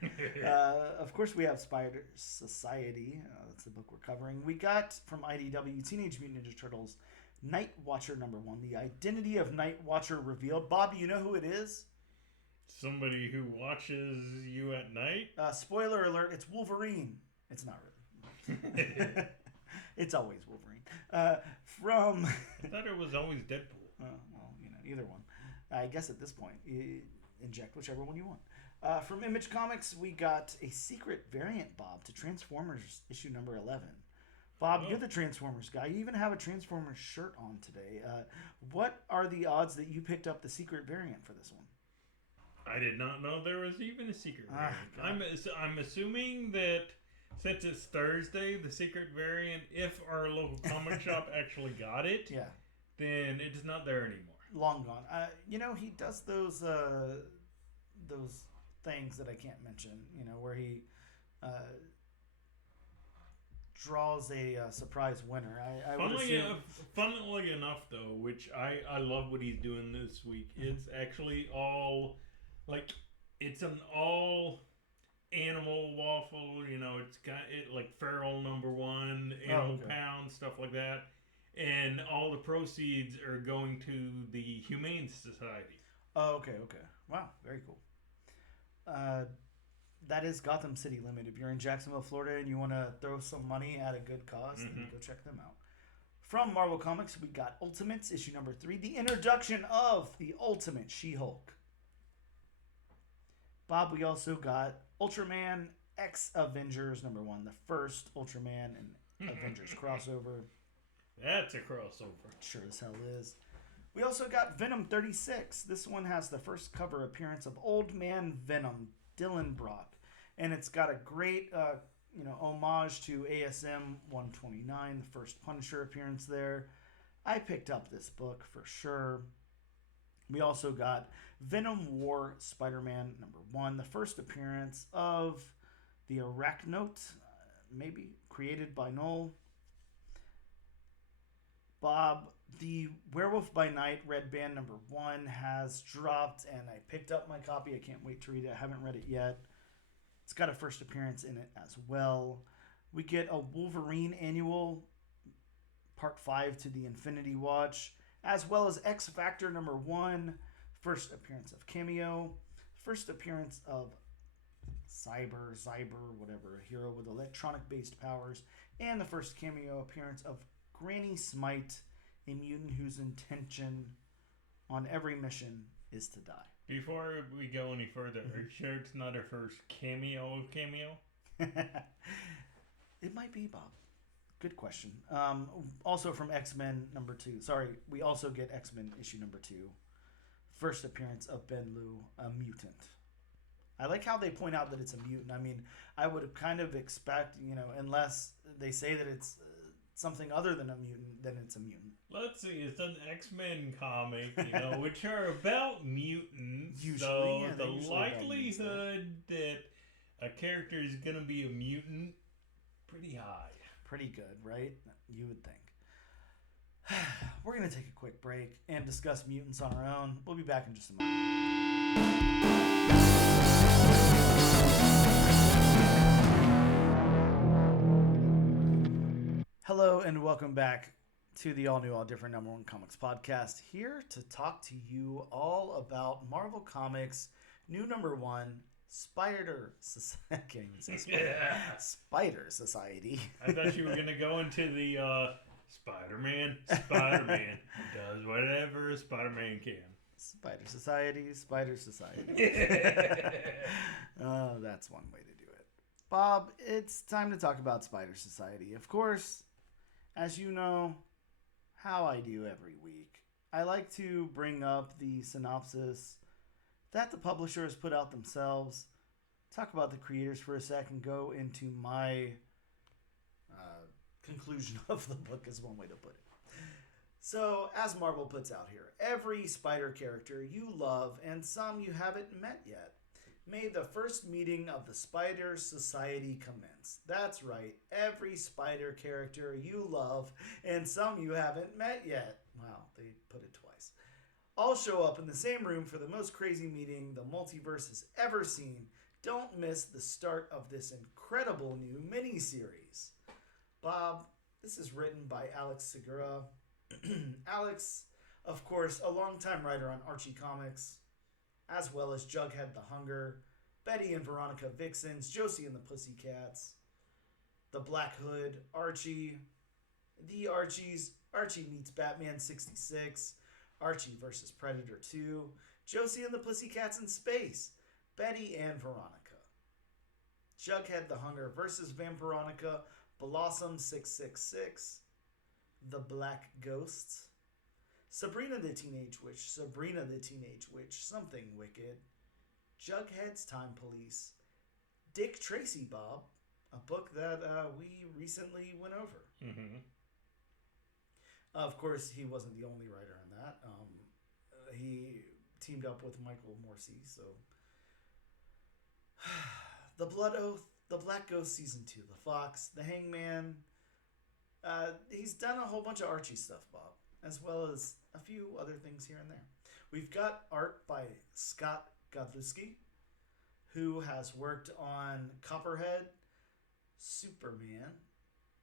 Of course, we have Spider Society. That's the book we're covering. We got from IDW Teenage Mutant Ninja Turtles. Night Watcher #1, the identity of Night Watcher revealed. Bob, do you know who it is? Somebody who watches you at night? Spoiler alert, it's Wolverine. It's not really. It's always Wolverine. I thought it was always Deadpool. Well, either one. I guess at this point, inject whichever one you want. From Image Comics, we got a secret variant, Bob, to Transformers issue #11. Bob, you're the Transformers guy. You even have a Transformers shirt on today. What are the odds that you picked up the secret variant for this one? I did not know there was even a secret variant. I'm assuming that since it's Thursday, the secret variant, if our local comic shop actually got it, then it is not there anymore. long gone. He does those things that I can't mention. Where he draws a surprise winner. I would assume. Funnily enough, though, which I love what he's doing this week. Mm-hmm. It's actually all it's an all animal waffle. It's got it like feral #1, animal pound, stuff like that. And all the proceeds are going to the Humane Society. Oh, okay. Wow, very cool. That is Gotham City Limit. If you're in Jacksonville, Florida, and you want to throw some money at a good cause, then go check them out. From Marvel Comics, we got Ultimates, issue number 3, the introduction of the Ultimate She-Hulk. Bob, we also got Ultraman X Avengers #1, the first Ultraman and Avengers crossover. That's a crossover. Sure as hell is. We also got Venom 36. This one has the first cover appearance of Old Man Venom, Dylan Brock. And it's got a great, homage to ASM 129, the first Punisher appearance there. I picked up this book for sure. We also got Venom War Spider-Man #1, the first appearance of the Arachnote, maybe created by Knoll. Bob, the Werewolf by Night Red Band #1 has dropped, and I picked up my copy. I can't wait to read it. I haven't read it yet. It's got a first appearance in it as well. We get a Wolverine Annual, Part 5 to the Infinity Watch, as well as X Factor #1, first appearance of Cameo, first appearance of Cyber, whatever, a hero with electronic-based powers, and the first cameo appearance of Granny Smite, a mutant whose intention on every mission is to die. Before we go any further, are you sure it's not our first cameo? It might be, Bob. Good question. Also from X-Men #2. Sorry, we also get X-Men issue #2. First appearance of Ben Liu, a mutant. I like how they point out that it's a mutant. I mean, I would kind of expect, unless they say that it's something other than a mutant, then it's a mutant. Let's see, it's an X-Men comic, which are about mutants. Usually, so the likelihood that a character is going to be a mutant, pretty high. Pretty good, right? You would think. We're going to take a quick break and discuss mutants on our own. We'll be back in just a moment. Hello and welcome back to the all new, all different #1 Comics podcast. Here to talk to you all about Marvel Comics new #1, Spider Society. Spider Society. I thought you were going to go into the Spider-Man. Spider-Man does whatever Spider-Man can. Spider Society. Oh, that's one way to do it. Bob, it's time to talk about Spider Society. Of course, as you know, how I do every week, I like to bring up the synopsis that the publisher has put out themselves, talk about the creators for a second, go into my conclusion of the book is one way to put it. So, as Marvel puts out here, every Spider character you love and some you haven't met yet. May the first meeting of the Spider Society commence. That's right, every Spider character you love and some you haven't met yet. Wow, they put it twice. All show up in the same room for the most crazy meeting the multiverse has ever seen. Don't miss the start of this incredible new mini-series. Bob, this is written by Alex Segura. Alex, of course, a longtime writer on Archie Comics, as well as Jughead the Hunger, Betty and Veronica Vixens, Josie and the Pussycats, The Black Hood, Archie, The Archies, Archie meets Batman 66, Archie vs. Predator 2, Josie and the Pussycats in Space, Betty and Veronica, Jughead the Hunger versus Vampironica, Blossom 666, The Black Ghosts, Sabrina the Teenage Witch, Something Wicked, Jughead's Time Police, Dick Tracy, Bob, a book that we recently went over. Mm-hmm. Of course, he wasn't the only writer on that. he teamed up with Michael Morsi. So the Blood Oath, the Black Ghost season 2, the Fox, the Hangman. He's done a whole bunch of Archie stuff, Bob, as well as a few other things here and there. We've got art by Scott Godlewski, who has worked on Copperhead, Superman,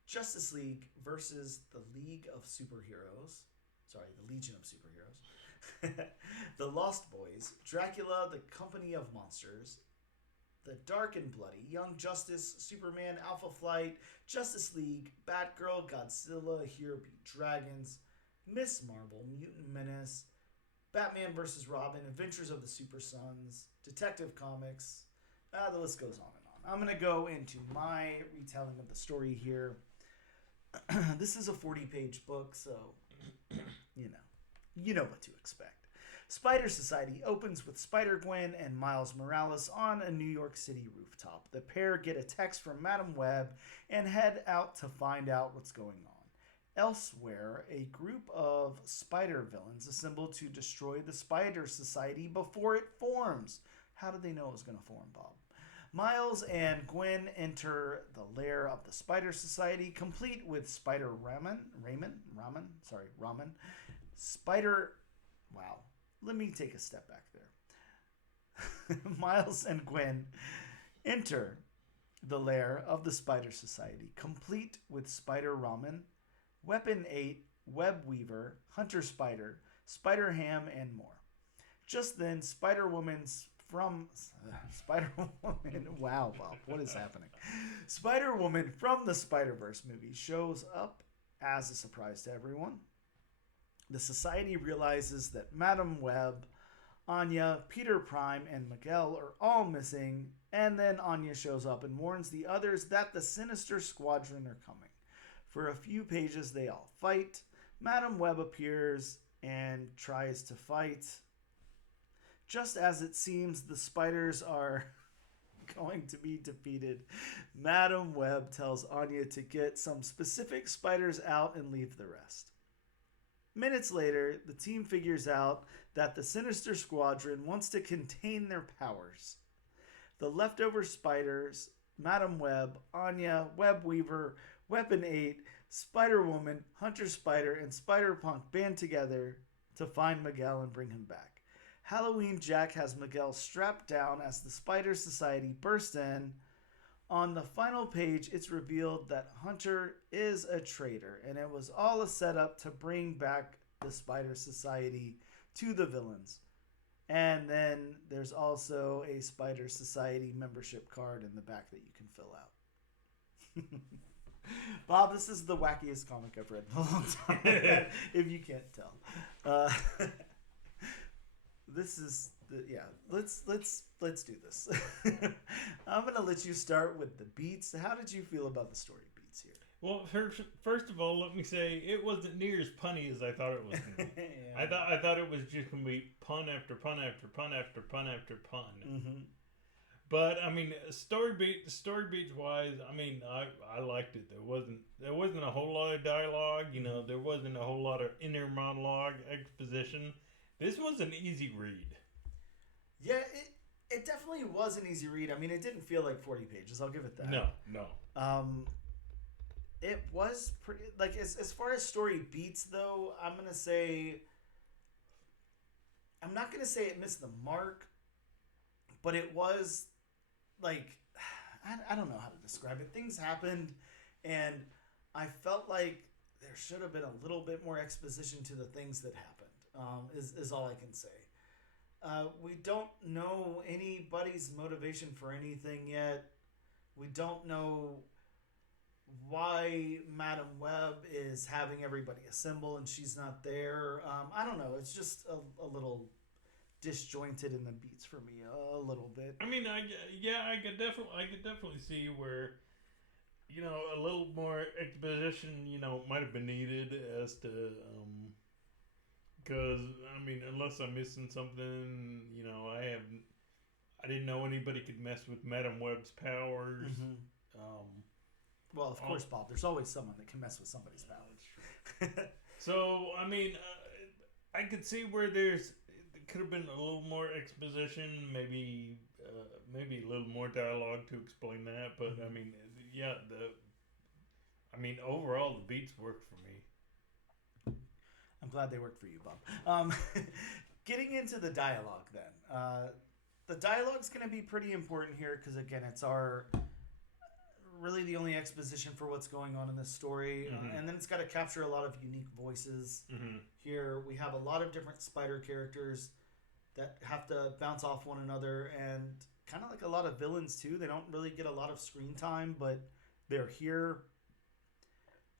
Justice League versus the League of Superheroes. Sorry, the Legion of Superheroes. The Lost Boys, Dracula, The Company of Monsters, The Dark and Bloody, Young Justice, Superman, Alpha Flight, Justice League, Batgirl, Godzilla, Here Be Dragons, Miss Marvel, Mutant Menace, Batman vs. Robin, Adventures of the Super Sons, Detective Comics. The list goes on and on. I'm going to go into my retelling of the story here. This is a 40-page book, so you know what to expect. Spider Society opens with Spider-Gwen and Miles Morales on a New York City rooftop. The pair get a text from Madam Web and head out to find out what's going on. Elsewhere, a group of spider villains assemble to destroy the Spider Society before it forms. How did they know it was going to form, Bob? Miles and Gwen enter the lair of the Spider Society, complete with Spider Ramen. Spider... Wow. Let me take a step back there. Miles and Gwen enter the lair of the Spider Society, complete with Spider Ramen, Weapon 8, Web Weaver, Hunter Spider, Spider Ham, and more. Just then, Spider-Woman... Wow, Bob, what is happening? Spider-Woman from the Spider-Verse movie shows up as a surprise to everyone. The Society realizes that Madam Web, Anya, Peter Prime, and Miguel are all missing, and then Anya shows up and warns the others that the Sinister Squadron are coming. For a few pages, they all fight. Madam Web appears and tries to fight. Just as it seems the spiders are going to be defeated, Madam Web tells Anya to get some specific spiders out and leave the rest. Minutes later, the team figures out that the Sinister Squadron wants to contain their powers. The leftover spiders, Madam Web, Anya, Web Weaver, Weapon 8, Spider-Woman, Hunter Spider, and Spider-Punk band together to find Miguel and bring him back. Halloween Jack has Miguel strapped down as the Spider Society bursts in. On the final page, it's revealed that Hunter is a traitor, and it was all a setup to bring back the Spider Society to the villains. And then there's also a Spider Society membership card in the back that you can fill out. Bob, this is the wackiest comic I've read in a long time, if you can't tell. This is let's do this. I'm gonna let you start with the beats. How did you feel about the story beats here? Well, first of all, let me say it wasn't near as punny as I thought it was going to be. Yeah. I thought it was just going to be pun after pun after pun after pun after pun. Mm-hmm. But I mean, story beats wise, I mean, I liked it. There wasn't a whole lot of dialogue. You know, there wasn't a whole lot of inner monologue exposition. This was an easy read. Yeah, it definitely was an easy read. I mean, it didn't feel like 40 pages. I'll give it that. No. It was pretty, like, as far as story beats, though, I'm not going to say it missed the mark, but it was, like, I don't know how to describe it. Things happened, and I felt like there should have been a little bit more exposition to the things that happened, is all I can say. We don't know anybody's motivation for anything yet. We don't know why Madam Web is having everybody assemble and she's not there. I don't know. It's just a little disjointed in the beats for me a little bit. I mean, I could definitely see where, you know, a little more exposition, you know, might have been needed as to, because I mean, unless I'm missing something, you know, I didn't know anybody could mess with Madam Web's powers. Mm-hmm. Well, of course, Bob. There's always someone that can mess with somebody's powers. So, I mean, I could see where there's could have been a little more exposition, maybe maybe a little more dialogue to explain that. But I mean, yeah, overall the beats worked for me. I'm glad they worked for you, Bob. Getting into the dialogue then. The dialogue's going to be pretty important here because, again, it's our really the only exposition for what's going on in this story. And then it's got to capture a lot of unique voices. Here we have a lot of different spider characters that have to bounce off one another, and kind of like a lot of villains too. They don't really get a lot of screen time, but they're here.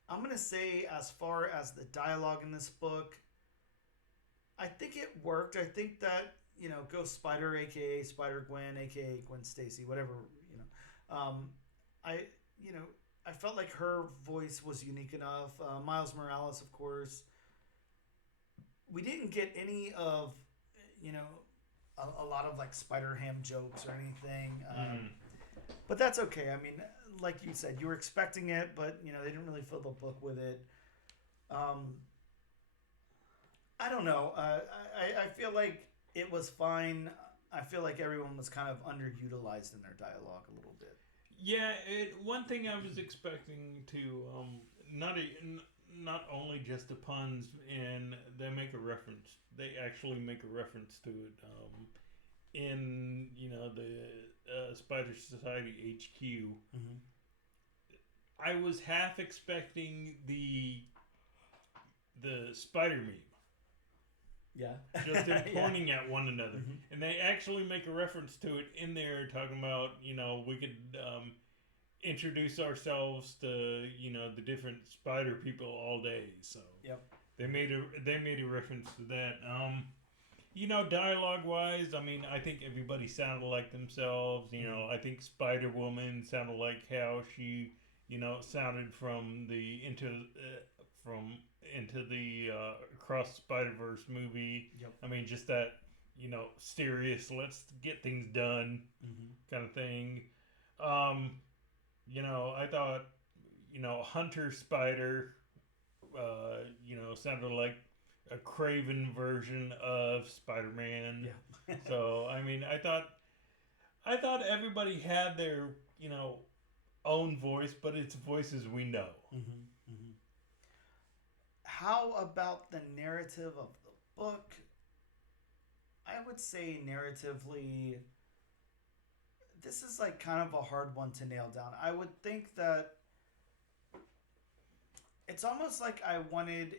I'm going to say, as far as the dialogue in this book, I think it worked. I think that, Ghost Spider, aka Spider-Gwen, aka Gwen Stacy, whatever, I felt like her voice was unique enough. Miles Morales, of course. We didn't get any of, a lot of like Spider-Ham jokes or anything. But that's okay. I mean, like you said, you were expecting it, but, they didn't really fill the book with it. I don't know. I feel like it was fine. I feel like everyone was kind of underutilized in their dialogue a little bit. Yeah, one thing I was expecting to not only just the puns, and they actually make a reference to it in the Spider Society HQ. I was half expecting the spider meme. Yeah. Just them pointing at one another. And they actually make a reference to it in there, talking about, we could introduce ourselves to, the different spider people all day. So they made a reference to that. Dialogue wise, I mean, I think everybody sounded like themselves. I think Spider Woman sounded like how she, sounded from the into the Across Spider-Verse movie. I mean, just that, serious, let's get things done kind of thing. I thought, Hunter Spider, sounded like a Craven version of Spider-Man. Yeah. So, I mean, I thought everybody had their, own voice, but it's voices we know. How about the narrative of the book? I would say narratively, this is like kind of a hard one to nail down. I would think that it's almost like I wanted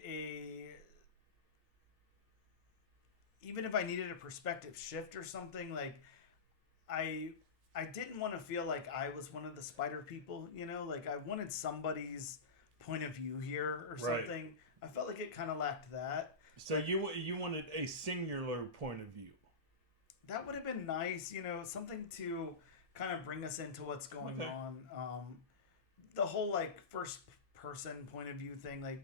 even if I needed a perspective shift or something, like I didn't want to feel like I was one of the spider people, like I wanted somebody's point of view here or something. I felt like it kind of lacked that. So you wanted a singular point of view. That would have been nice, something to kind of bring us into what's going on. The whole like first person point of view thing, like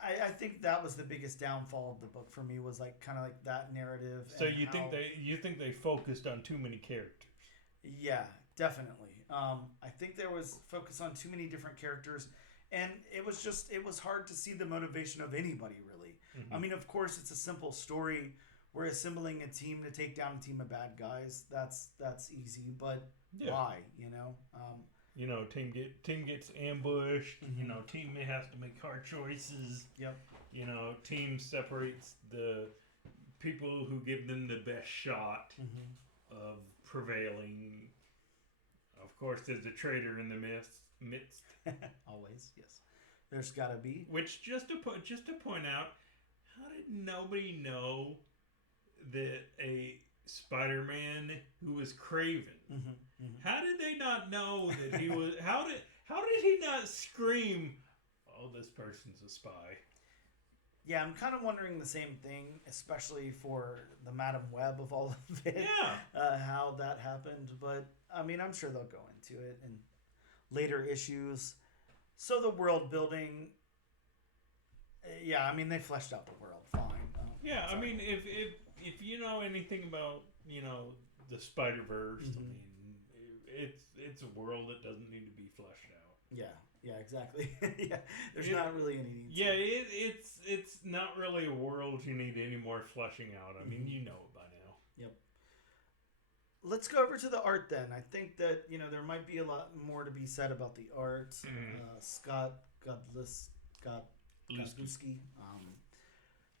I think that was the biggest downfall of the book for me, was like kind of like that narrative. So you think they focused on too many characters? Yeah, definitely. I think there was focus on too many different characters. And it was hard to see the motivation of anybody, really. I mean, of course, it's a simple story. We're assembling a team to take down a team of bad guys. That's easy, but why? Team gets ambushed. Team has to make hard choices. Team separates the people who give them the best shot of prevailing. Of course, there's a traitor in the midst. Always, yes. There's gotta be. Which, just to point out, how did nobody know that a Spider-Man who was Craven? How did they not know that he was? How did he not scream, "Oh, this person's a spy"? Yeah, I'm kind of wondering the same thing, especially for the Madam Web of all of it. How that happened, but I mean, I'm sure they'll go into it in later issues. So the world building, I mean, they fleshed out the world fine. I mean, if you know anything about the Spider-Verse, I mean, it's a world that doesn't need to be fleshed out. Yeah, Yeah, exactly. Yeah, there's not really any need. Yeah, it's not really a world you need any more fleshing out. I mean, you know it by now. Yep. Let's go over to the art then. I think that there might be a lot more to be said about the art. Scott Godlewski.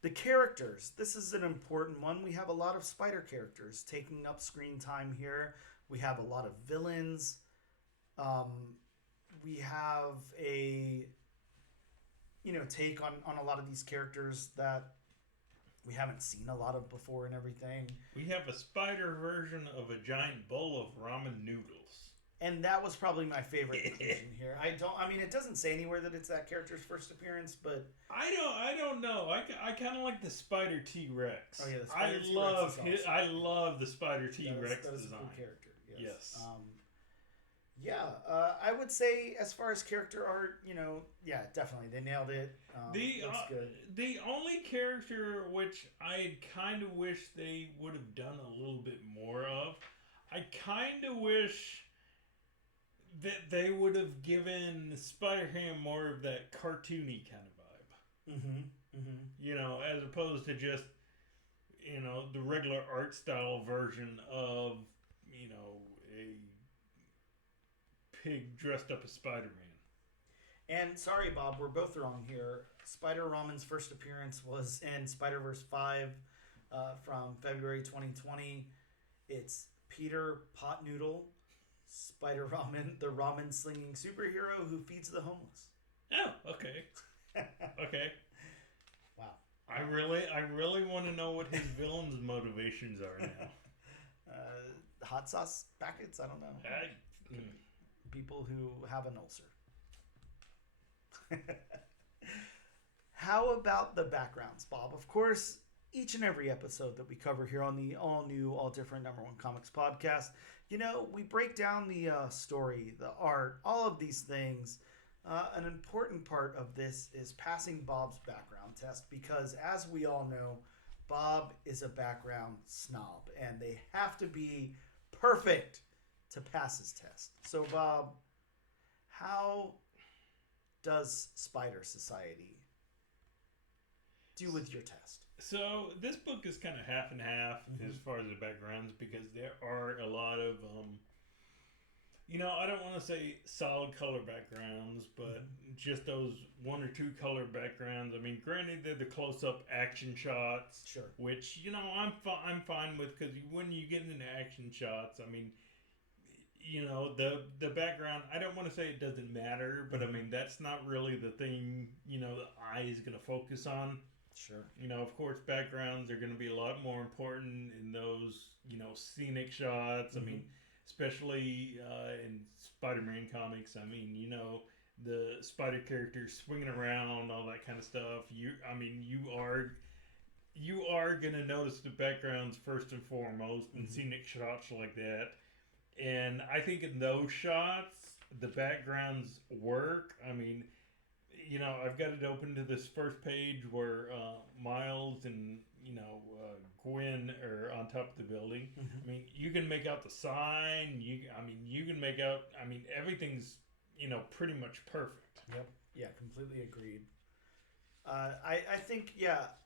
The characters. This is an important one. We have a lot of spider characters taking up screen time here. We have a lot of villains. We have a take on a lot of these characters that we haven't seen a lot of before and everything. We have a spider version of a giant bowl of ramen noodles. And that was probably my favorite inclusion here. I mean, it doesn't say anywhere that it's that character's first appearance, but I don't know. I kind of like the Spider T-Rex. Oh yeah, the Spider T-Rex is awesome. I love the Spider T-Rex that is design. A cool character. Yes. I would say as far as character art, definitely they nailed it. Looks good. The only character which I kind of wish they would have done a little bit more of, I kind of wish that they would have given Spider-Ham more of that cartoony kind of vibe. As opposed to just the regular art style version of a pig dressed up as Spider-Man. And sorry, Bob, we're both wrong here. Spider-Ramen's first appearance was in Spider-Verse 5 from February 2020. It's Peter Potnoodle, Spider-Ramen, the ramen-slinging superhero who feeds the homeless. Oh, okay. Okay. Wow. I really want to know what his villain's motivations are now. Hot sauce packets? I don't know. People who have an ulcer. How about the backgrounds, Bob? Of course, each and every episode that we cover here on the all new, all different Number One Comics podcast, we break down the story, the art, all of these things. An important part of this is passing Bob's background test because, as we all know, Bob is a background snob, and they have to be perfect to pass his test. So, Bob, how does Spider Society do with your test? So, this book is kind of half and half as far as the backgrounds because there are a lot of, I don't want to say solid color backgrounds, but just those one or two color backgrounds. I mean, granted, they're the close-up action shots, sure, which I'm fine with because when you get into action shots, I mean, the background. I don't want to say it doesn't matter, but I mean that's not really the thing. The eye is going to focus on. Sure. Of course, backgrounds are going to be a lot more important in those scenic shots. I mean, especially in Spider-Man comics. I mean, the spider characters swinging around, all that kind of stuff. You are going to notice the backgrounds first and foremost in scenic shots like that. And I think in those shots, the backgrounds work. I mean, I've got it open to this first page where Miles and, Gwen are on top of the building. I mean, you can make out the sign. You can make out, everything's, pretty much perfect. Yep. Yeah, completely agreed. I think,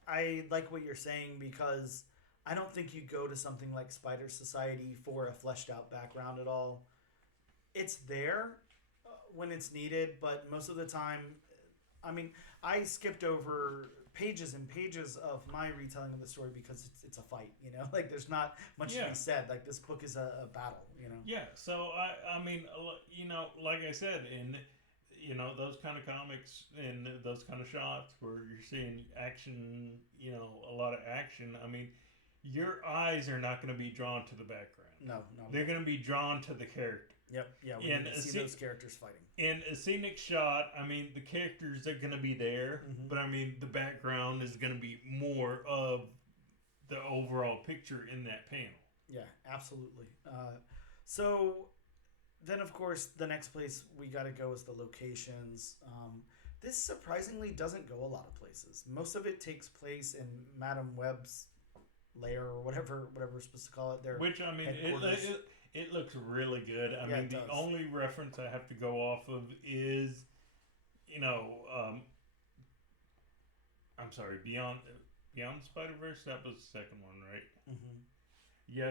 I like what you're saying because I don't think you go to something like Spider Society for a fleshed out background at all. It's there when it's needed, but most of the time, I skipped over pages and pages of my retelling of the story because it's a fight, like there's not much to be said. Like this book is a battle, Yeah. So like I said, in those kind of comics and those kind of shots where you're seeing action, a lot of action. I mean, your eyes are not going to be drawn to the background. No. They're going to be drawn to the character. Yep. Yeah. When you see those characters fighting. In a scenic shot, the characters are going to be there, but the background is going to be more of the overall picture in that panel. Yeah, absolutely. So then, of course, the next place we got to go is the locations. This surprisingly doesn't go a lot of places. Most of it takes place in Madame Web's lair or whatever we're supposed to call it. Which it looks really good. The only reference I have to go off of is you know, I'm sorry, Beyond Spider Verse. That was the second one, right? Mm-hmm. Yeah,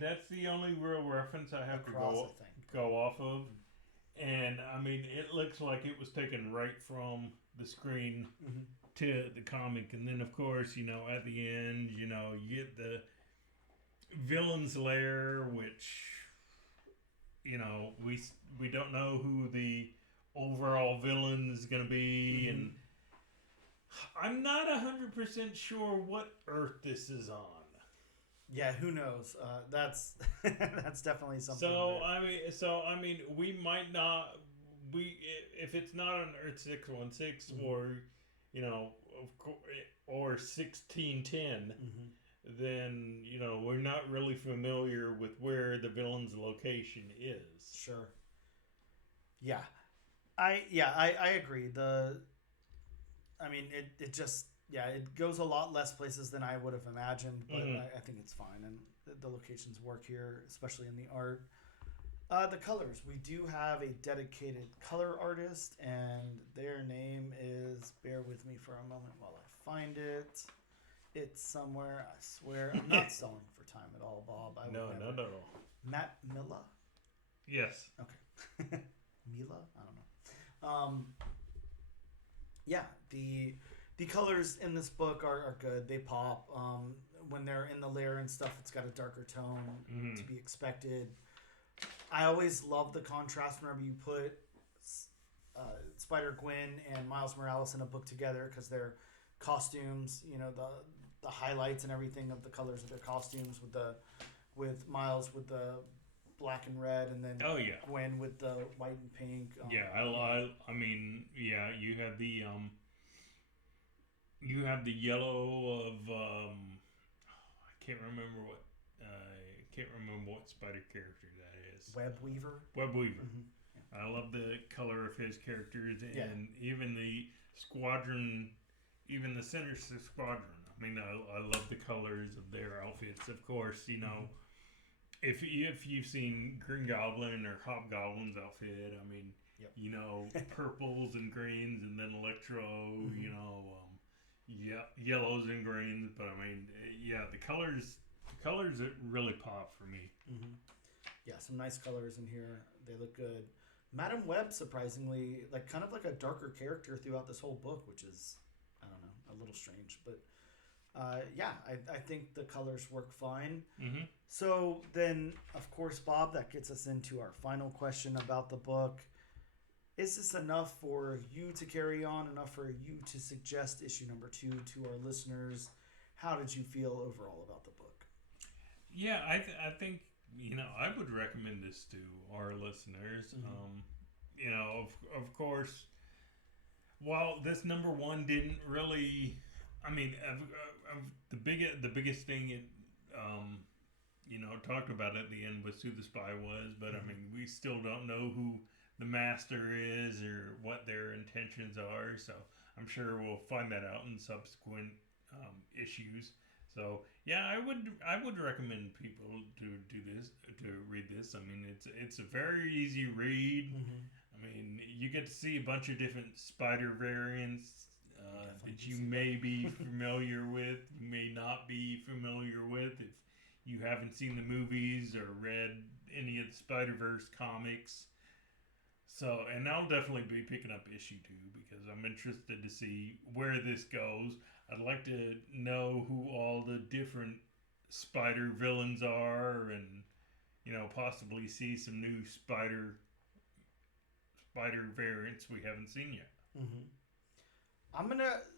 that's the only real reference I have Across, to I think. go off of. And I mean, it looks like it was taken right from the screen Mm-hmm. to the comic, and then of course, at the end, you get the villain's lair, which we don't know who the overall villain is going to be, Mm-hmm. and I'm not 100% sure what Earth this is on. Yeah, who knows? That's that's definitely something. I mean, we might not. If it's not on Earth 616 Mm-hmm. or of course, or 1610, Mm-hmm. then we're not really familiar with where the villain's location is. Sure. Yeah, I agree. I mean, it just it goes a lot less places than I would have imagined, but Mm-hmm. I think it's fine, and the locations work here, especially in the art. The colors. We do have a dedicated color artist, and their name is. Bear with me for a moment while I find it. It's somewhere. I swear, I'm not stalling for time at all, Bob. I would No, never. no. Matt Milla. Yes. Okay. Mila. I don't know. Yeah, the colors in this book are good. They pop. When they're in the lair and stuff, it's got a darker tone Mm-hmm. to be expected. I always love the contrast whenever you put Spider Gwen and Miles Morales in a book together because their costumes, the highlights and everything of the colors of their costumes with Miles with the black and red, and then Oh yeah. Gwen with the white and pink. Yeah, I mean, yeah, you have the yellow of I can't remember what spider character that is. Web Weaver. Web Weaver. Mm-hmm. I love the color of his characters, and Yeah. even the squadron, even the Sinister Squadron. I mean, I love the colors of their outfits. Of course, if you've seen Green Goblin or Hobgoblin's outfit, I mean, Yep. purples and greens, and then Electro, Mm-hmm. yellows and greens. But I mean, yeah, the colors that really pop for me. Mm-hmm. Yeah, some nice colors in here. They look good. Madam Web, surprisingly, kind of like a darker character throughout this whole book, which is, I don't know, a little strange. But yeah, I think the colors work fine. Mm-hmm. So then, of course, Bob, that gets us into our final question about the book. Is this enough for you to carry on, enough for you to suggest issue number 2 to our listeners? How did you feel overall about the book? Yeah, I think I would recommend this to our listeners. Mm-hmm. Of course, while this number one didn't really, I mean, of the biggest thing it talked about at the end was who the spy was, but I mean, we still don't know who the master is or what their intentions are. So I'm sure we'll find that out in subsequent issues. So yeah, I would recommend people to read this. I mean, it's a very easy read. Mm-hmm. I mean, you get to see a bunch of different spider variants that you may be familiar with, you may not be familiar with if you haven't seen the movies or read any of the Spider-Verse comics. So, and I'll definitely be picking up issue 2 because I'm interested to see where this goes. I'd like to know who all the different spider villains are, and possibly see some new spider variants we haven't seen yet. Mm-hmm.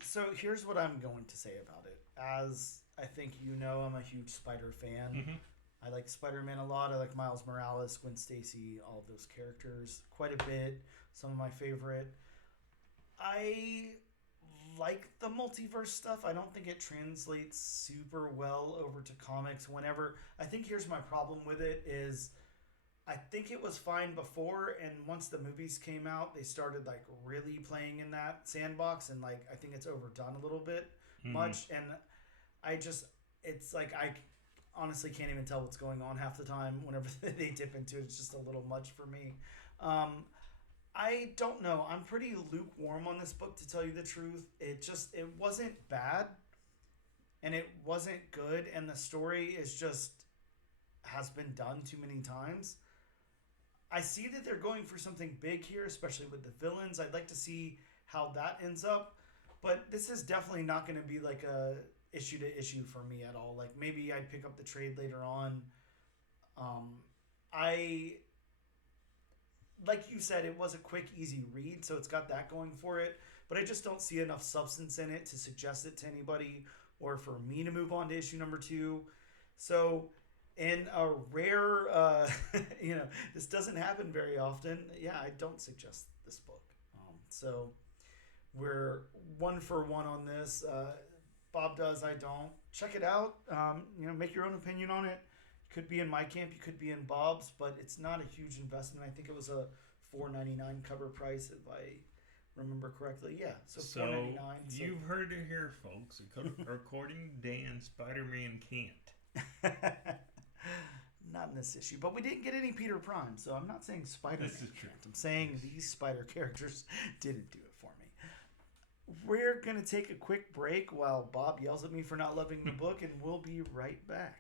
So here's what I'm going to say about it. As I think I'm a huge Spider fan. Mm-hmm. I like Spider-Man a lot. I like Miles Morales, Gwen Stacy, all of those characters quite a bit. Some of my favorite. I like the multiverse stuff. I don't think it translates super well over to comics. I think here's my problem with it is I think it was fine before, and once the movies came out, they started really playing in that sandbox, and I think it's overdone a little bit much, and it's I honestly can't even tell what's going on half the time whenever they dip into it. It's just a little much for me. I don't know. I'm pretty lukewarm on this book, to tell you the truth. It wasn't bad, and it wasn't good, and the story has been done too many times. I see that they're going for something big here, especially with the villains. I'd like to see how that ends up, but this is definitely not going to be like a issue to issue for me at all. Like maybe I'd pick up the trade later on. I like you said, it was a quick, easy read, so it's got that going for it. But I just don't see enough substance in it to suggest it to anybody or for me to move on to issue number 2. So, in a rare, this doesn't happen very often. Yeah, I don't suggest this book. So, we're 1 for 1 on this. Bob does, I don't. Check it out. Make your own opinion on it. Could be in my camp, you could be in Bob's, but it's not a huge investment. I think it was a $4.99 cover price, if I remember correctly. Yeah, so $4.99. So you've heard it here, folks. According to Dan, Spider-Man can't. Not in this issue, but we didn't get any Peter Prime, so I'm not saying Spider-Man can't. I'm saying these Spider characters didn't do it for me. We're going to take a quick break while Bob yells at me for not loving the book, and we'll be right back.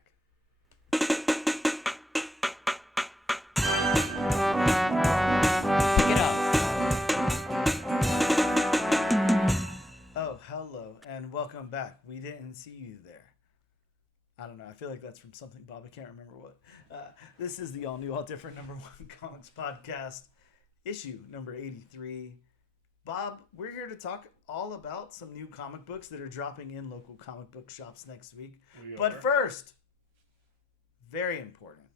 Oh, hello, and welcome back. We didn't see you there. I don't know. I feel like that's from something, Bob. I can't remember what. This is the all-new, all-different number 1 comics podcast, issue number 83. Bob, we're here to talk all about some new comic books that are dropping in local comic book shops next week. But first, very important,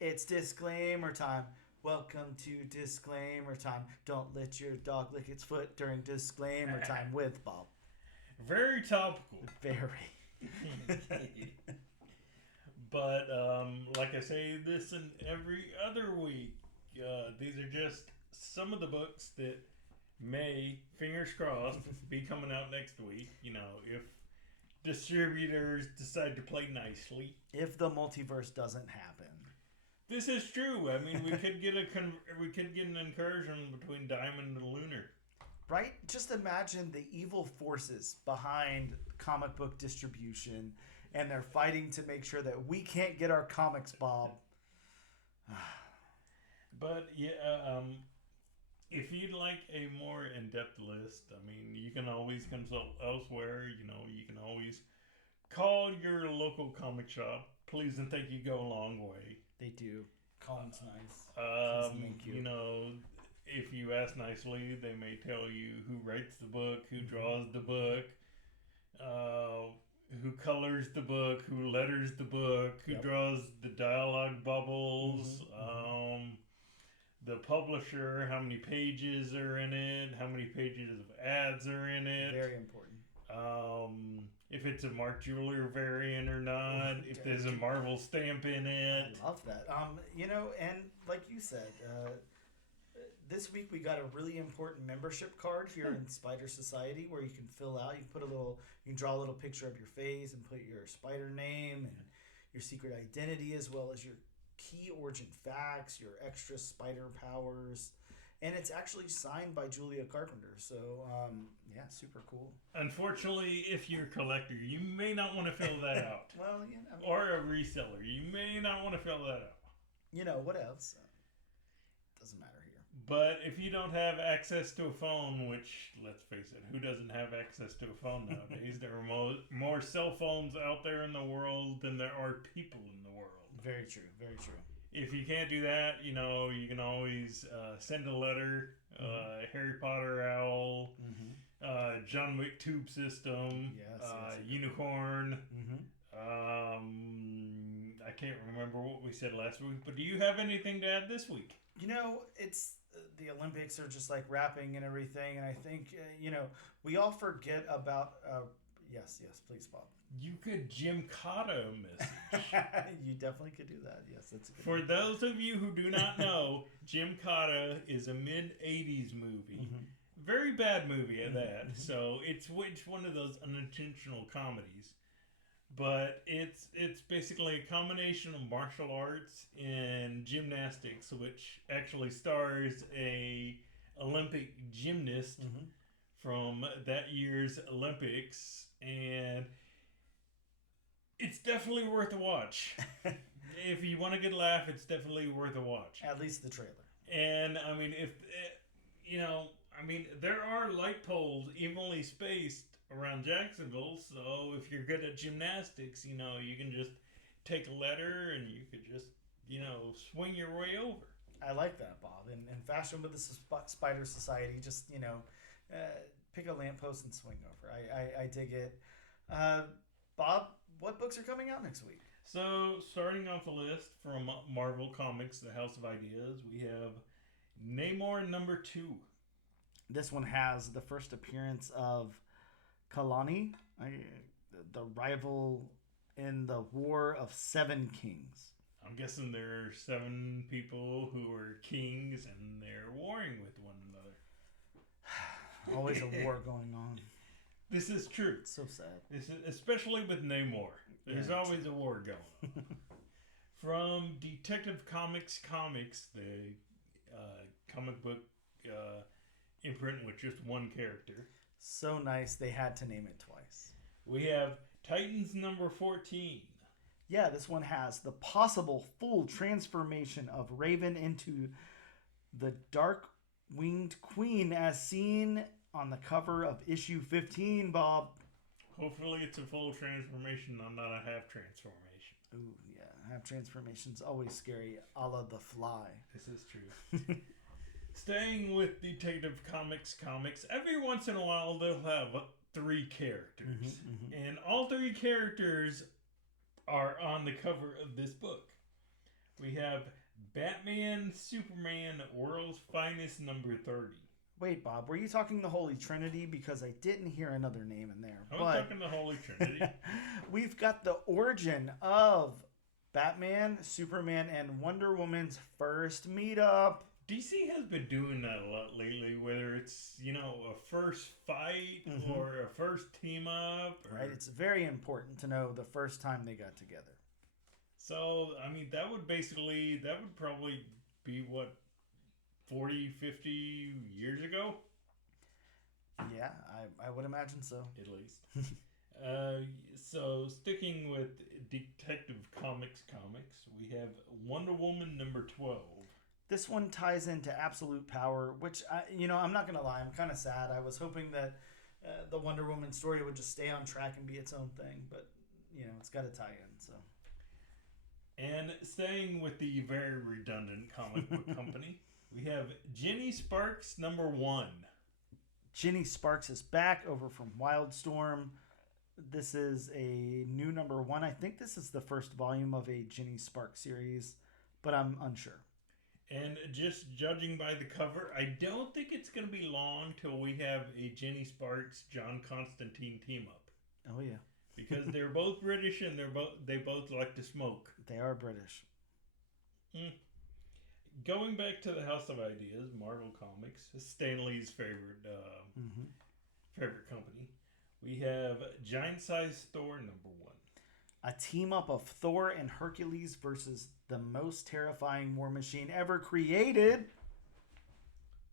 it's disclaimer time. Welcome to disclaimer time. Don't let your dog lick its foot during disclaimer time with Bob. Very topical. Very. But like I say this and every other week, these are just some of the books that may, fingers crossed, be coming out next week. If distributors decide to play nicely. If the multiverse doesn't happen. This is true. I mean, we could get an incursion between Diamond and Lunar. Right? Just imagine the evil forces behind comic book distribution, and they're fighting to make sure that we can't get our comics, Bob. But yeah, if you'd like a more in-depth list, I mean, you can always consult elsewhere. You can always call your local comic shop. Please and thank you go a long way. They do. Colin's nice. Thank you. If you ask nicely, they may tell you who writes the book, who draws the book, who colors the book, who letters the book, who draws the dialogue bubbles, the publisher, how many pages are in it, how many pages of ads are in it. Very important. If it's a Mark Julia variant or not, if there's a Marvel stamp in it. I love that. And like you said, this week we got a really important membership card here in Spider Society where you can fill out. You can draw a little picture of your face and put your spider name and your secret identity, as well as your key origin facts, your extra spider powers. And it's actually signed by Julia Carpenter. So, super cool. Unfortunately, if you're a collector, you may not want to fill that out. Well, or a reseller, you may not want to fill that out. What else? Doesn't matter here. But if you don't have access to a phone, which, let's face it, who doesn't have access to a phone nowadays? There are more cell phones out there in the world than there are people in the world. Very true, very true. If you can't do that, you can always send a letter, Harry Potter Owl, John Wick Tube System, Unicorn. I can't remember what we said last week, but do you have anything to add this week? It's the Olympics are just like wrapping and everything, and I think we all forget about. Yes, please, Bob. You could Jim Cotta a message. You definitely could do that. Yes, that's a good For those of you who do not know, Jim Cotta is a mid-'80s movie. Very bad movie at that. So it's one of those unintentional comedies. but it's basically a combination of martial arts and gymnastics, which actually stars a Olympic gymnast from that year's Olympics, and it's definitely worth a watch. If you want a good laugh, it's definitely worth a watch. At least the trailer. And I mean, there are light poles evenly spaced around Jacksonville, so if you're good at gymnastics, you can just take a letter and you could just, swing your way over. I like that, Bob. And Fashion with the Spider Society, just, pick a lamppost and swing over. I dig it. Bob, what books are coming out next week? So, starting off the list from Marvel Comics, The House of Ideas, we have Namor #2. This one has the first appearance of Kalani, the rival in the War of Seven Kings. I'm guessing there are 7 people who are kings and they're warring with one another. Always a war going on. This is true. It's so sad. Especially with Namor. There's always a war going. From Detective Comics, the comic book imprint with just one character. So nice they had to name it twice. We have Titans #14. Yeah, this one has the possible full transformation of Raven into the Dark-Winged Queen as seen on the cover of issue 15, Bob. Hopefully it's a full transformation, not a half transformation. Ooh, yeah. Half transformation's always scary, a la The Fly. This is true. Staying with Detective Comics, every once in a while they'll have 3 characters. And all 3 characters are on the cover of this book. We have Batman, Superman, World's Finest #30. Wait, Bob, were you talking the Holy Trinity? Because I didn't hear another name in there. I was talking the Holy Trinity. We've got the origin of Batman, Superman, and Wonder Woman's first meetup. DC has been doing that a lot lately, whether it's, a first fight or a first team up. Right, it's very important to know the first time they got together. So, I mean, that would probably be, 40, 50 years ago? Yeah, I would imagine so. At least. So, sticking with Detective Comics, we have Wonder Woman #12. This one ties into Absolute Power, which, I'm not going to lie, I'm kind of sad. I was hoping that the Wonder Woman story would just stay on track and be its own thing, but, it's got to tie in, so. And staying with the very redundant comic book company, we have Jenny Sparks #1. Jenny Sparks is back over from Wildstorm. This is a new #1. I think this is the first volume of a Jenny Sparks series, but I'm unsure. And just judging by the cover, I don't think it's going to be long till we have a Jenny Sparks, John Constantine team up. Oh yeah, because they're both British and they both like to smoke. They are British. Going back to the House of Ideas, Marvel Comics, Stan Lee's favorite company, we have Giant Size Thor #1. A team up of Thor and Hercules versus the most terrifying war machine ever created.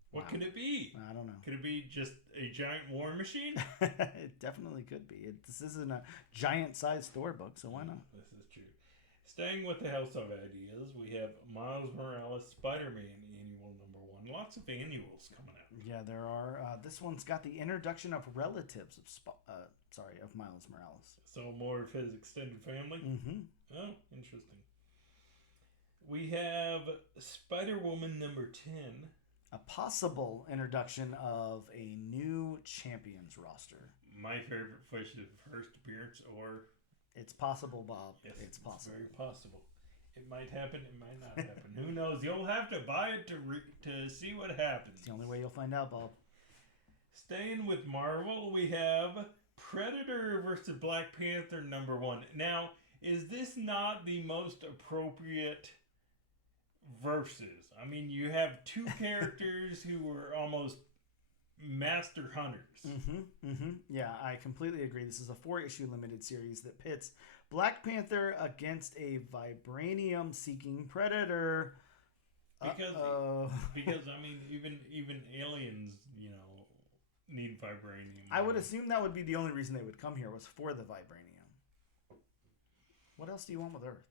What could it be? I don't know. Could it be just a giant war machine? It definitely could be. This isn't a giant-sized Thor book, so why not? This is true. Staying with the House of Ideas, we have Miles Morales Spider-Man annual #1. Lots of annuals coming out. Yeah, there are. This one's got the introduction of relatives of Miles Morales. So more of his extended family? Oh, interesting. We have Spider-Woman #10. A possible introduction of a new Champions roster. My favorite first appearance, or... It's possible, Bob. Yes, it's possible. Very possible. It might happen, it might not happen. Who knows? You'll have to buy it to see what happens. It's the only way you'll find out, Bob. Staying with Marvel, we have Predator versus Black Panther #1. Now, is this not the most appropriate versus? I mean, you have 2 characters who were almost Master Hunters. Yeah, I completely agree. This is a 4-issue limited series that pits Black Panther against a vibranium-seeking predator. Because I mean, even aliens, need vibranium. I would assume that would be the only reason they would come here was for the vibranium. What else do you want with Earth?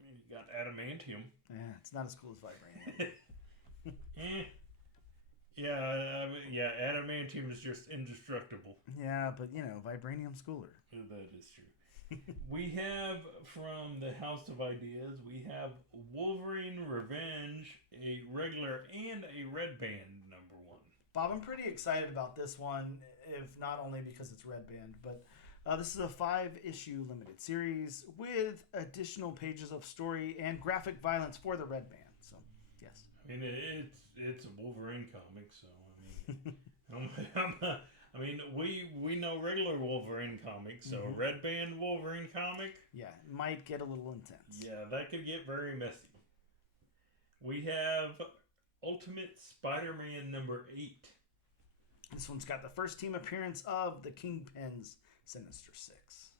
I mean, you got adamantium. Yeah, it's not as cool as vibranium. Yeah, adamantium is just indestructible. Yeah, but vibranium's cooler. That is true. We have from the House of Ideas, we have Wolverine Revenge, a regular and a red band #1. Bob, I'm pretty excited about this one, if not only because it's red band, but this is a 5-issue limited series with additional pages of story and graphic violence for the red band. So, yes. I mean, it's a Wolverine comic, so I mean, we know regular Wolverine comics, so a red band Wolverine comic. Yeah, it might get a little intense. Yeah, that could get very messy. We have Ultimate Spider-Man #8. This one's got the first team appearance of the Kingpin's Sinister Six.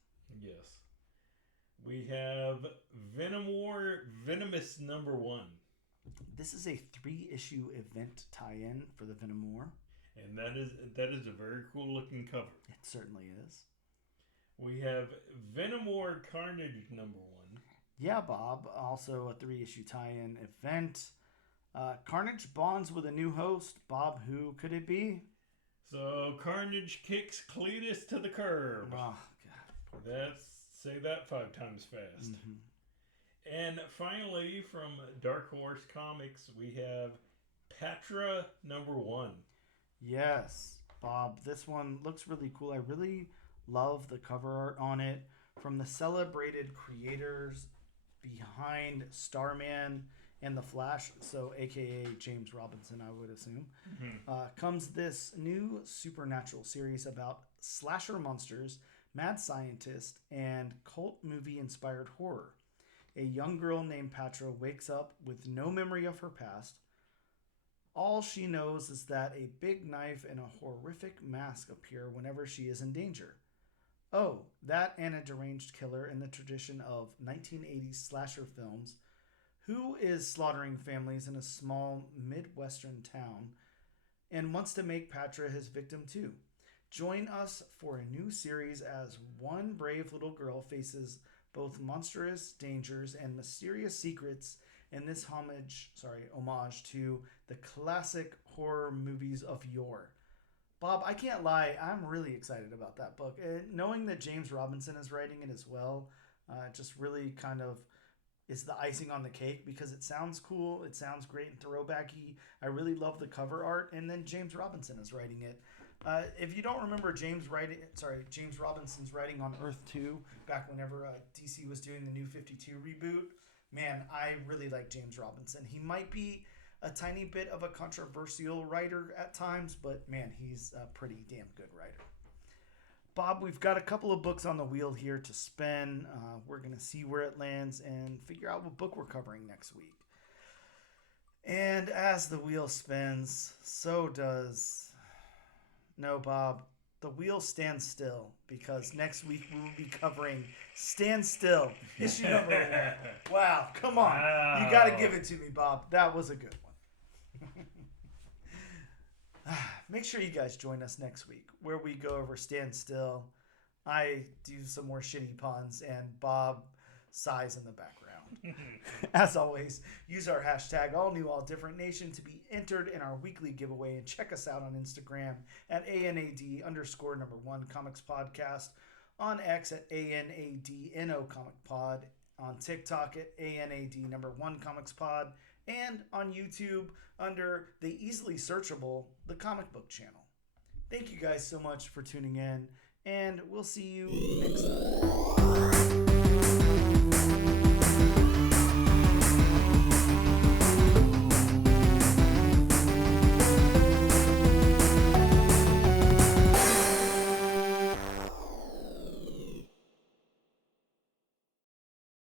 Yes. We have Venom War Venomous #1. This is a 3-issue event tie-in for the Venom War. And that is a very cool looking cover. It certainly is. We have Venom War Carnage #1. Yeah, Bob. Also a 3-issue tie-in event. Carnage bonds with a new host. Bob, who could it be? So Carnage kicks Cletus to the curb. Oh, God. Say that 5 times fast. And finally, from Dark Horse Comics, we have Patra #1. Yes, Bob. This one looks really cool. I really love the cover art on it from the celebrated creators behind Starman and The Flash, so aka James Robinson, I would assume. Comes this new supernatural series about slasher monsters, mad scientists, and cult movie inspired horror. A young girl named Patra wakes up with no memory of her past. All she knows is that a big knife and a horrific mask appear whenever she is in danger. Oh, that and a deranged killer in the tradition of 1980s slasher films who is slaughtering families in a small Midwestern town and wants to make Patra his victim too. Join us for a new series as one brave little girl faces both monstrous dangers and mysterious secrets in this homage to the classic horror movies of yore. Bob, I can't lie, I'm really excited about that book. Knowing that James Robinson is writing it as well, just really kind of is the icing on the cake because it sounds cool, it sounds great and throwbacky. I really love the cover art, and then James Robinson is writing it. If you don't remember James Robinson's writing on Earth 2 back whenever DC was doing the New 52 reboot, man, I really like James Robinson. He might be a tiny bit of a controversial writer at times, but man, he's a pretty damn good writer. Bob, we've got a couple of books on the wheel here to spin. We're going to see where it lands and figure out what book we're covering next week. And as the wheel spins, so does... No, Bob, the wheel stands still because next week we will be covering Stand Still, issue #1. Wow, come on. Wow. You got to give it to me, Bob. That was a good one. Make sure you guys join us next week where we go over Stand Still. I do some more shitty puns and Bob sighs in the background. As always, use our hashtag AllNewAllDifferentNation to be entered in our weekly giveaway, and check us out on Instagram at ANAD_1 Comics Podcast, on X at ANADNO Comic Pod, on TikTok at ANAD1 Comics Pod, and on YouTube under the easily searchable The Comic Book Channel. Thank you guys so much for tuning in, and we'll see you next time.